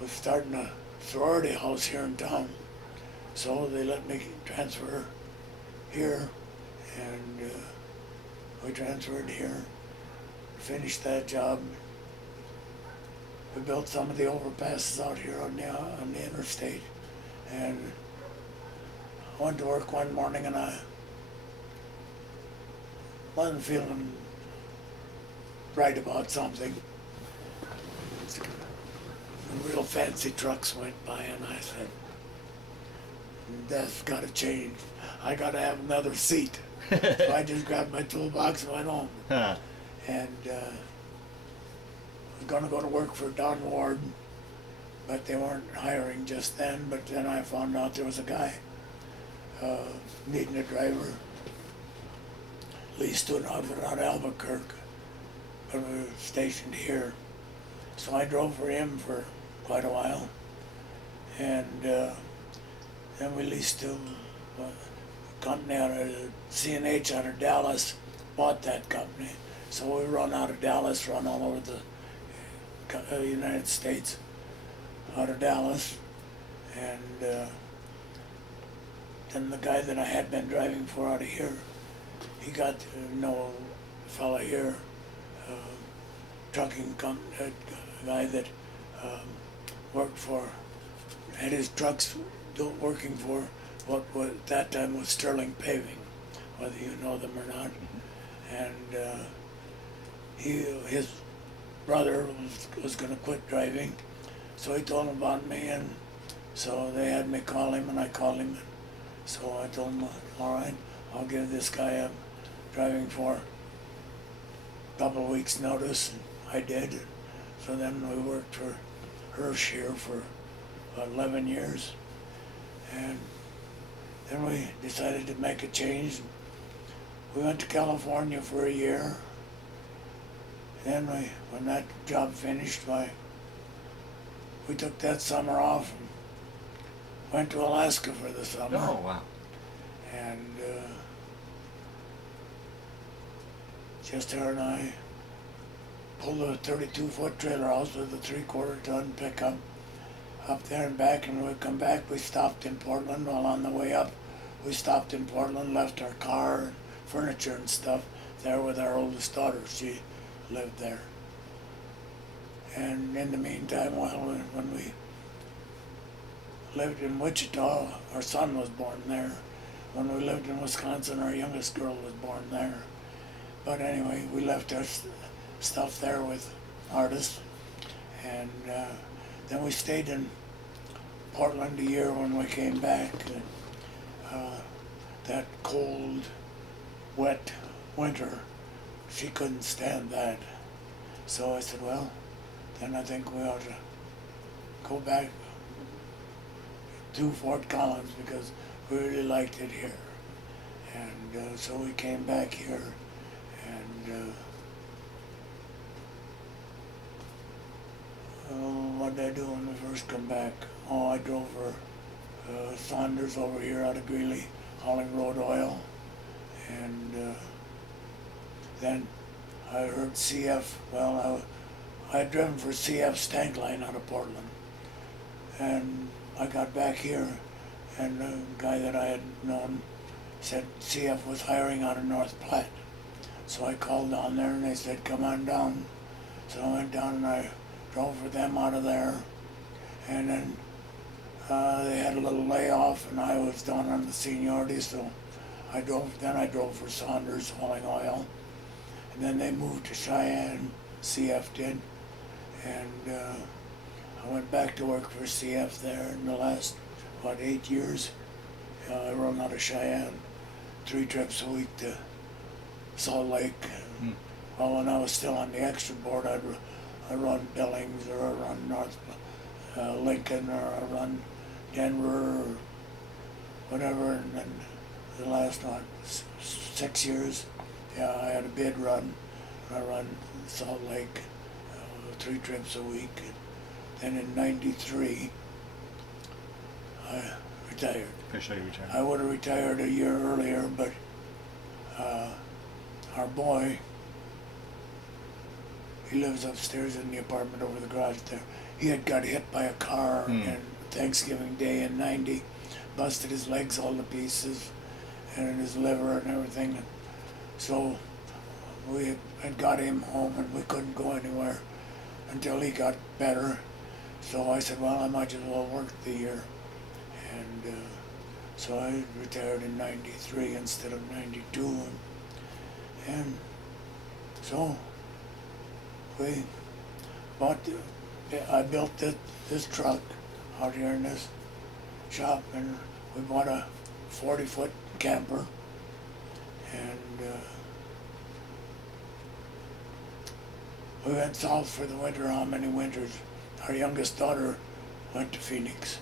was starting a sorority house here in town. So they let me transfer here, and we transferred here, finished that job. We built some of the overpasses out here on the interstate, and I went to work one morning and I wasn't feeling right about something. Real fancy trucks went by, and I said, that's got to change. I got to have another seat. So I just grabbed my toolbox and went home. Huh. And I was going to go to work for Don Ward, but they weren't hiring just then. But then I found out there was a guy needing a driver, leased to an outfit out of Albuquerque, but we were stationed here. So I drove for him for quite a while, and then we leased to company out of CNH out of Dallas bought that company. So we run out of Dallas, run all over the United States out of Dallas. And then the guy that I had been driving for out of here, he got to know a fella here, trucking company, a guy that worked for, had his trucks working for what was, at that time was Sterling Paving, whether you know them or not. And his brother was going to quit driving, so he told him about me, and so they had me call him, and I called him. And so I told him, all right, I'll give this guy I'm driving for a couple of weeks' notice, and I did. So then we worked for Hirsch here for 11 years, and then we decided to make a change. We went to California for a year. Then when that job finished, we took that summer off and went to Alaska for the summer. Oh, wow. And Chester and I pulled a 32-foot trailer house with a 3/4 ton pickup up there and back, and when we come back, we stopped in Portland. While on the way up, we stopped in Portland, left our car and furniture and stuff there with our oldest daughter. She lived there. And in the meantime, when we lived in Wichita, our son was born there. When we lived in Wisconsin, our youngest girl was born there. But anyway, we left our stuff there with artists, and then we stayed in Portland a year. When we came back, that cold, wet winter, she couldn't stand that. So I said, well, then I think we ought to go back to Fort Collins because we really liked it here. And so we came back here, and what did I do when we first come back? Oh, I drove for Saunders over here out of Greeley, hauling road oil. And then I heard CF, well, I had driven for CF's tank line out of Portland. And I got back here, and the guy that I had known said CF was hiring out of North Platte. So I called down there, and they said, come on down. So I went down and I drove for them out of there. And then they had a little layoff, and I was down on the seniority, so I drove for Saunders hauling oil. And then they moved to Cheyenne, CF did. And I went back to work for CF there in the last, 8 years. I run out of Cheyenne, 3 trips a week to Salt Lake. Well, when I was still on the extra board, I'd run Billings, or I run North Lincoln, or I run Denver, or whatever. And then the last 6 years, yeah, I had a bid run. I run Salt Lake, 3 trips a week. Then in '93, I retired. Officially retired. I would have retired a year earlier, but our boy, he lives upstairs in the apartment over the garage there. He had got hit by a car on Thanksgiving Day in '90, busted his legs all to pieces, and his liver and everything. So we had got him home, and we couldn't go anywhere until he got better. So I said, well, I might as well work the year. And so I retired in '93 instead of '92. And so I built this truck out here in this shop, and we bought a 40-foot camper. And we went south for the winter. How many winters? Our youngest daughter went to Phoenix.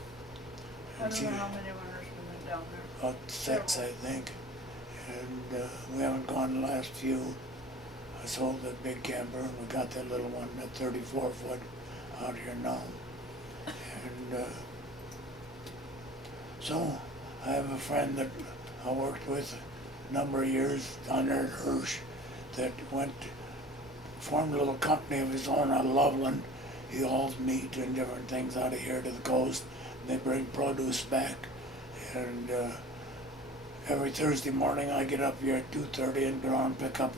I don't know how many winters we went down there. About 6, I think. And we haven't gone the last few. I sold that big camper, and we got that little one, that 34-foot, out here now. And so I have a friend that I worked with a number of years down there at Hirsch that formed a little company of his own out of Loveland. He hauls meat and different things out of here to the coast. And they bring produce back. And every Thursday morning I get up here at 2:30 and go on and pick up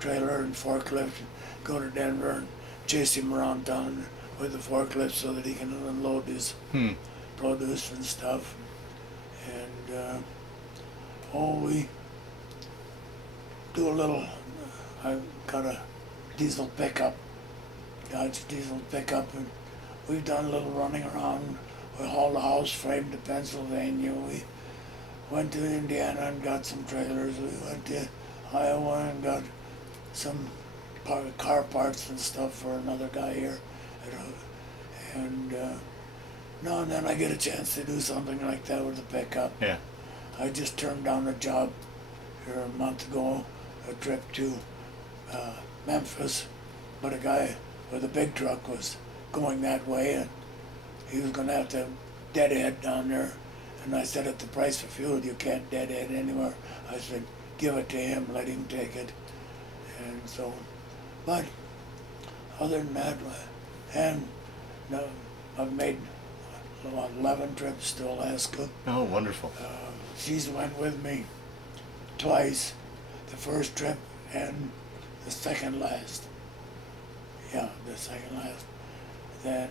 trailer and forklift and go to Denver and chase him around town with the forklift so that he can unload his produce and stuff. And we do a little, I've got a diesel pickup, Dodge diesel pickup, and we've done a little running around. We hauled a house frame to Pennsylvania. We went to Indiana and got some trailers. We went to Iowa and got some car parts and stuff for another guy here. And now and then I get a chance to do something like that with a pickup. Yeah. I just turned down a job here a month ago, a trip to Memphis, but a guy with a big truck was going that way, and he was going to have to deadhead down there. And I said, at the price of fuel, you can't deadhead anywhere. I said, give it to him, let him take it. And so, but other than that, and no, I've made 11 trips to Alaska. Oh, wonderful. She's went with me twice, the first trip and the second last. Yeah, the second last. Then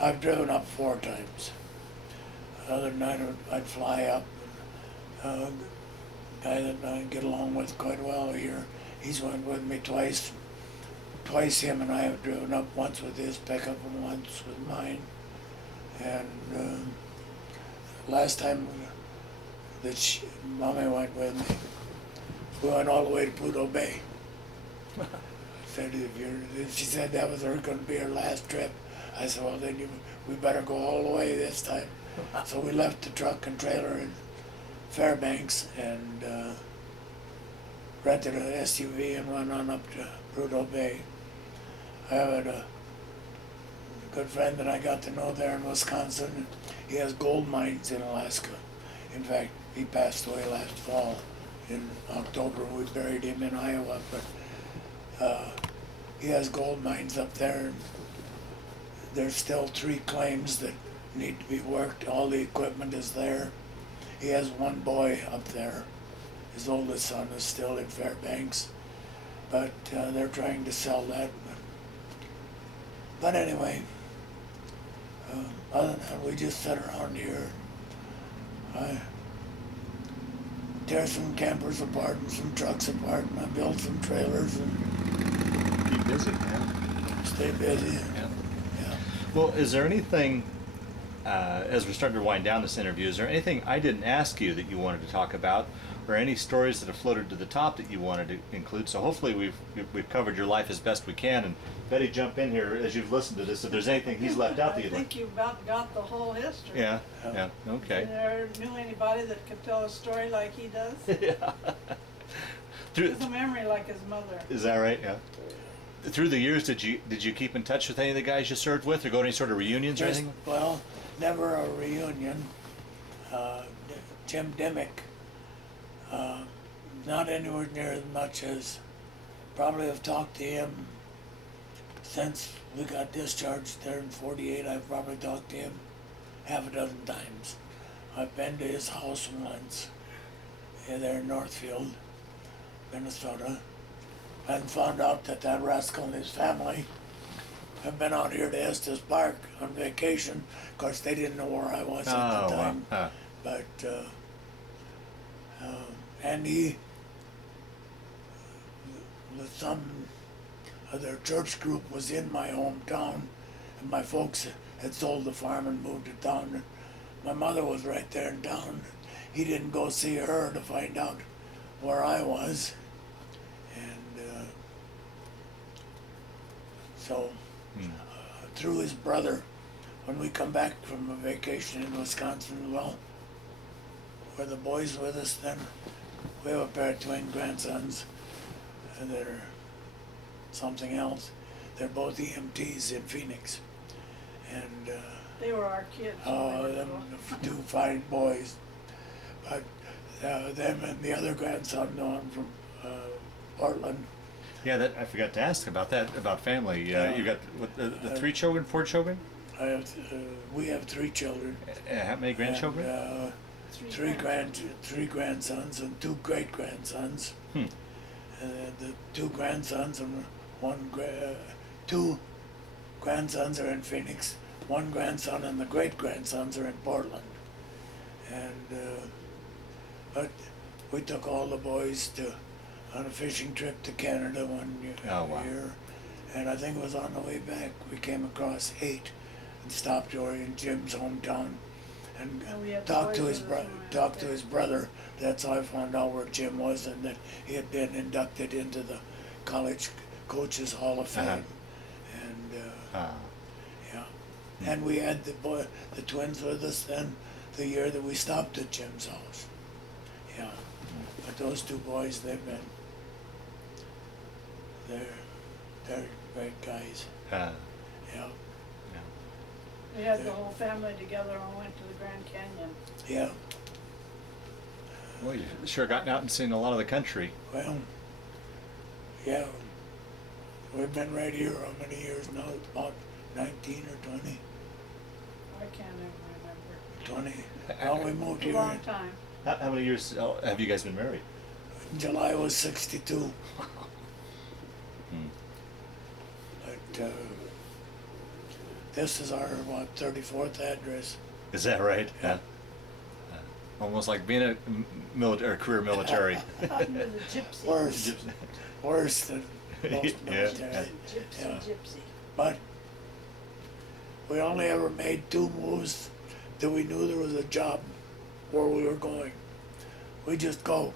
I've driven up 4 times. Other than that, I'd fly up. Guy that I get along with quite well here, he's went with me twice. Twice him and I have driven up, once with his pickup and once with mine. And last time that Mommy went with me, we went all the way to Prudhoe Bay. Said, she said that was going to be her last trip. I said, well, then we better go all the way this time. So we left the truck and trailer in Fairbanks and rented an SUV and went on up to Prudhoe Bay. I had a good friend that I got to know there in Wisconsin. He has gold mines in Alaska. In fact, he passed away last fall. In October, we buried him in Iowa, but he has gold mines up there. And there's still 3 claims that need to be worked. All the equipment is there. He has 1 boy up there. His oldest son is still in Fairbanks, but they're trying to sell that. But anyway, other than that, we just sit around here. I tear some campers apart and some trucks apart, and I build some trailers and Keep busy, man. stay busy. Yeah. Yeah. Well, is there anything, as we're starting to wind down this interview, is there anything I didn't ask you that you wanted to talk about, or any stories that have floated to the top that you wanted to include? So hopefully we've covered your life as best we can. And Betty, jump in here as you've listened to this if there's anything he's left out that I you'd like. think you about got the whole history. Yeah, yeah, okay. You never knew anybody that could tell a story like he does. Yeah. He has a memory like his mother. Is that right? Yeah. Through the years, did you keep in touch with any of the guys you served with, or go to any sort of reunions or anything? Well, never a reunion. Jim Dimmick, not anywhere near as much as, probably have talked to him since we got discharged there in 48. I've probably talked to him half a dozen times. I've been to his house once, there in Northfield, Minnesota, and found out that rascal and his family have been out here to Estes Park on vacation. Of course, they didn't know where I was at the time. Wow. But, and he, some of their church group was in my hometown, and my folks had sold the farm and moved to town. My mother was right there in town. He didn't go see her to find out where I was. And so, through his brother, when we come back from a vacation in Wisconsin, well, were the boys with us then? We have a pair of twin grandsons that are something else. They're both EMTs in Phoenix. And They were our kids. Oh, when they them were two fine boys. But them and the other grandson on from Portland. Yeah, that I forgot to ask about that, about family. Yeah. You got what, the three children, four children? We have three children. How many grandchildren? And, three grandsons and two great grandsons. The two grandsons and two grandsons are in Phoenix. One grandson and the great grandsons are in Portland. And but we took all the boys on a fishing trip to Canada one year, Oh, wow. and I think it was on the way back we came across 8 and stopped over in Jim's hometown and And we had talked to boys his with us brother. when I Talked was to there. his brother. That's how I found out where Jim was and that he had been inducted into the College Coaches Hall of Fame. Uh-huh. And Ah, yeah, and we had the twins with us then the year that we stopped at Jim's house. Yeah, but those two boys, they're great guys. yeah. Yeah, We had the whole family together and went to the Grand Canyon. yeah. Well, you sure gotten out and seen a lot of the country. Well, yeah. We've been right here how many years now? About 19 or 20. I can't even remember. 20. Well, we moved A here long time. How many years have you guys been married? in July was 62. Hmm. But this is our, 34th address. Is that right? Yeah. Almost like being a career military. You're the gypsy. Worse than most Yeah. military. Gypsy, Yeah. gypsy. But we only ever made 2 moves that we knew there was a job where we were going. We just go,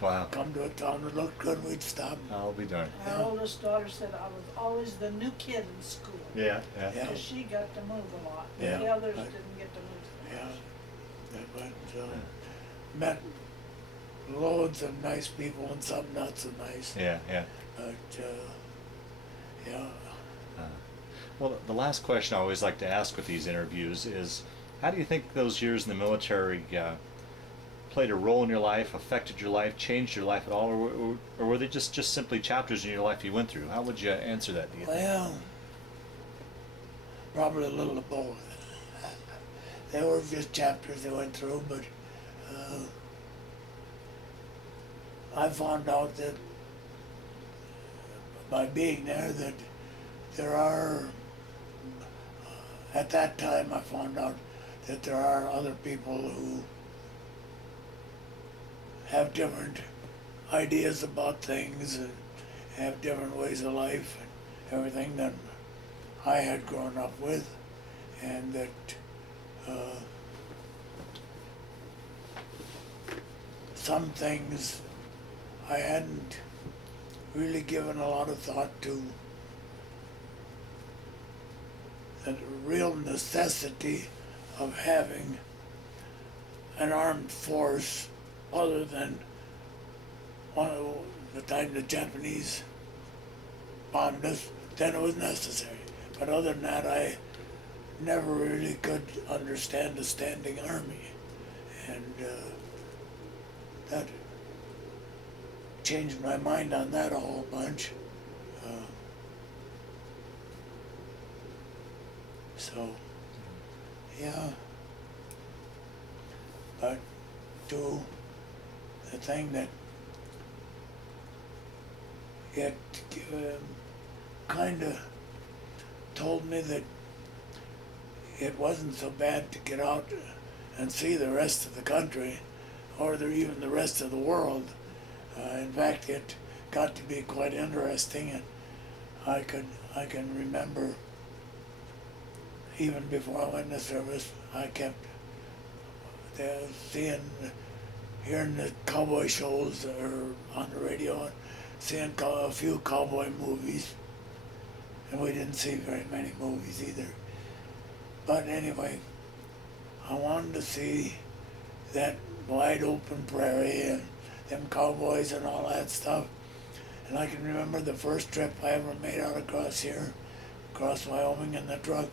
Wow. come to a town that looked good, we'd stop. I'll be darned. Our oldest daughter said I was always the new kid in school. Yeah, yeah. Yeah. Because she got to move a lot. Yeah. The others Right. didn't get to move so Yeah. much. But met loads of nice people and some not so nice. Yeah, yeah. But yeah, Well, the last question I always like to ask with these interviews is, how do you think those years in the military played a role in your life, affected your life, changed your life at all, or were they just simply chapters in your life you went through? How would you answer that, do you think? well, probably a little of both. They were just chapters they went through, but I found out that by being there that there are, at that time I found out that there are other people who have different ideas about things and have different ways of life and everything than I had grown up with, and that some things I hadn't really given a lot of thought to. The real necessity of having an armed force other than one of the time the Japanese bombed us, then it was necessary. But other than that, I never really could understand a standing army. And that changed my mind on that a whole bunch. So, yeah. But to the thing that it kind of told me that it wasn't so bad to get out and see the rest of the country or even the rest of the world. In fact, it got to be quite interesting, and I can remember even before I went in the service, I kept hearing the cowboy shows or on the radio, and seeing a few cowboy movies, and we didn't see very many movies either. But anyway, I wanted to see that wide open prairie and them cowboys and all that stuff. And I can remember the first trip I ever made out across here, across Wyoming in the truck.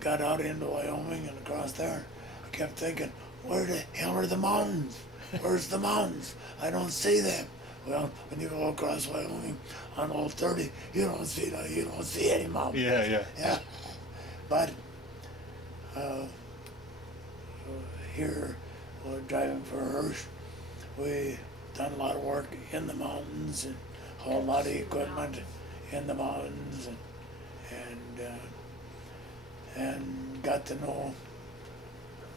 got out into Wyoming and across there. I kept thinking, where the hell are the mountains? Where's the mountains? I don't see them. Well, when you go across Wyoming on Old 30, you don't see any mountains. Yeah. Yeah. But here, we're driving for Hirsch. We done a lot of work in the mountains and a whole lot of equipment in the mountains and got to know,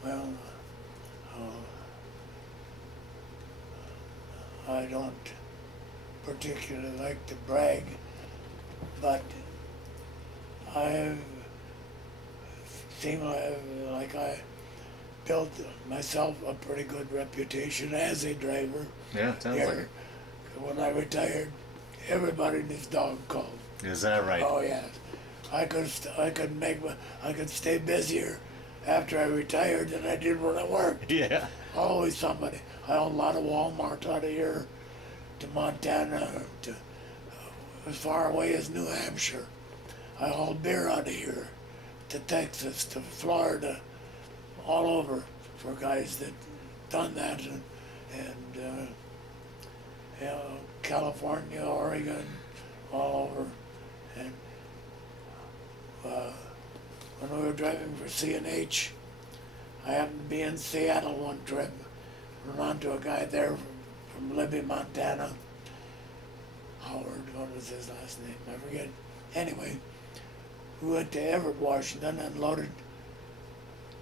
well, I don't particularly like to brag, but I seem like I built myself a pretty good reputation as a driver. Yeah, sounds here. like it. When I retired, everybody and his dog called. Is that right? Oh yes, I could stay busier after I retired than I did when I worked. Yeah. Always somebody. I own a lot of Walmart out of here to Montana, to as far away as New Hampshire. I hauled beer out of here to Texas, to Florida, all over for guys that done that, and you know, California, Oregon, all over. And when we were driving for C&H, I happened to be in Seattle one trip, run onto a guy there from Libby, Montana. Howard, what was his last name? I forget. Anyway, we went to Everett, Washington, and loaded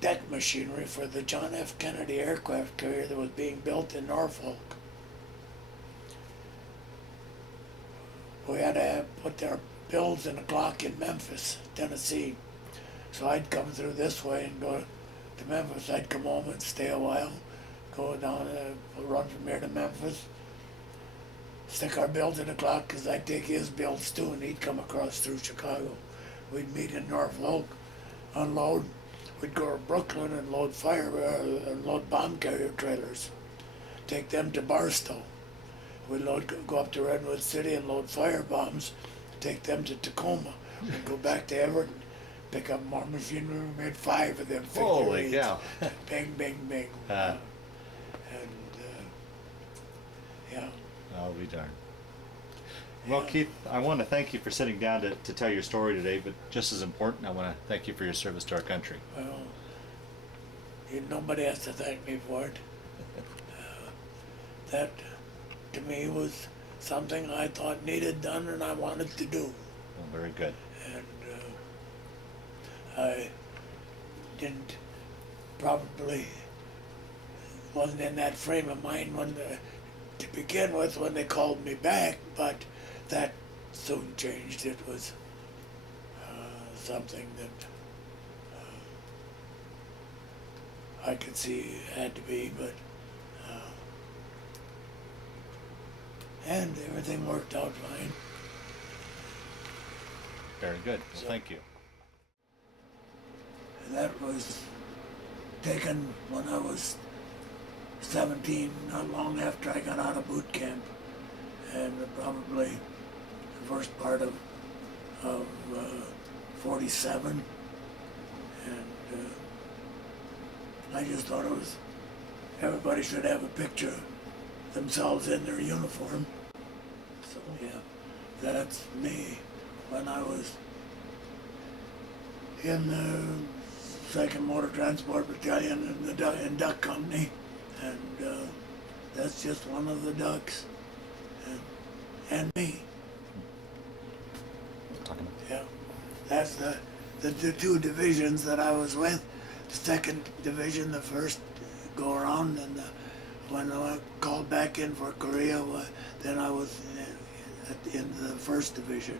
deck machinery for the John F. Kennedy aircraft carrier that was being built in Norfolk. We had to put their bills in a clock in Memphis, Tennessee. So I'd come through this way and go to Memphis. I'd come home and stay a while, go down, run from here to Memphis, stick our bills in a clock, because I'd take his bills too, and he'd come across through Chicago. We'd meet in Norfolk, unload. We'd go to Brooklyn and load load bomb carrier trailers, take them to Barstow. We'd go up to Redwood City and load fire bombs, take them to Tacoma. We'd go back to Everett and pick up more machinery. We made 5 of them figure Holy eights. cow. Bing, bing, bing. Yeah, I'll be darned. Well, Yeah. Keith, I want to thank you for sitting down to tell your story today, but just as important, I want to thank you for your service to our country. Well, nobody has to thank me for it. That, to me, was something I thought needed done and I wanted to do. Well, very good. And I didn't, probably wasn't in that frame of mind to begin with when they called me back, but that soon changed. It was something that I could see had to be, but and everything worked out fine. Very good. Well, thank you. And that was taken when I was 17, not long after I got out of boot camp, and probably the first part of 47, and I just thought it was, everybody should have a picture of themselves in their uniform. So yeah, that's me when I was in the 2nd Motor Transport Battalion in the Duck Company, and that's just one of the ducks, and me. Yeah, that's the 2 divisions that I was with. The 2nd Division, the first go around, and when I called back in for Korea, then I was in the 1st Division.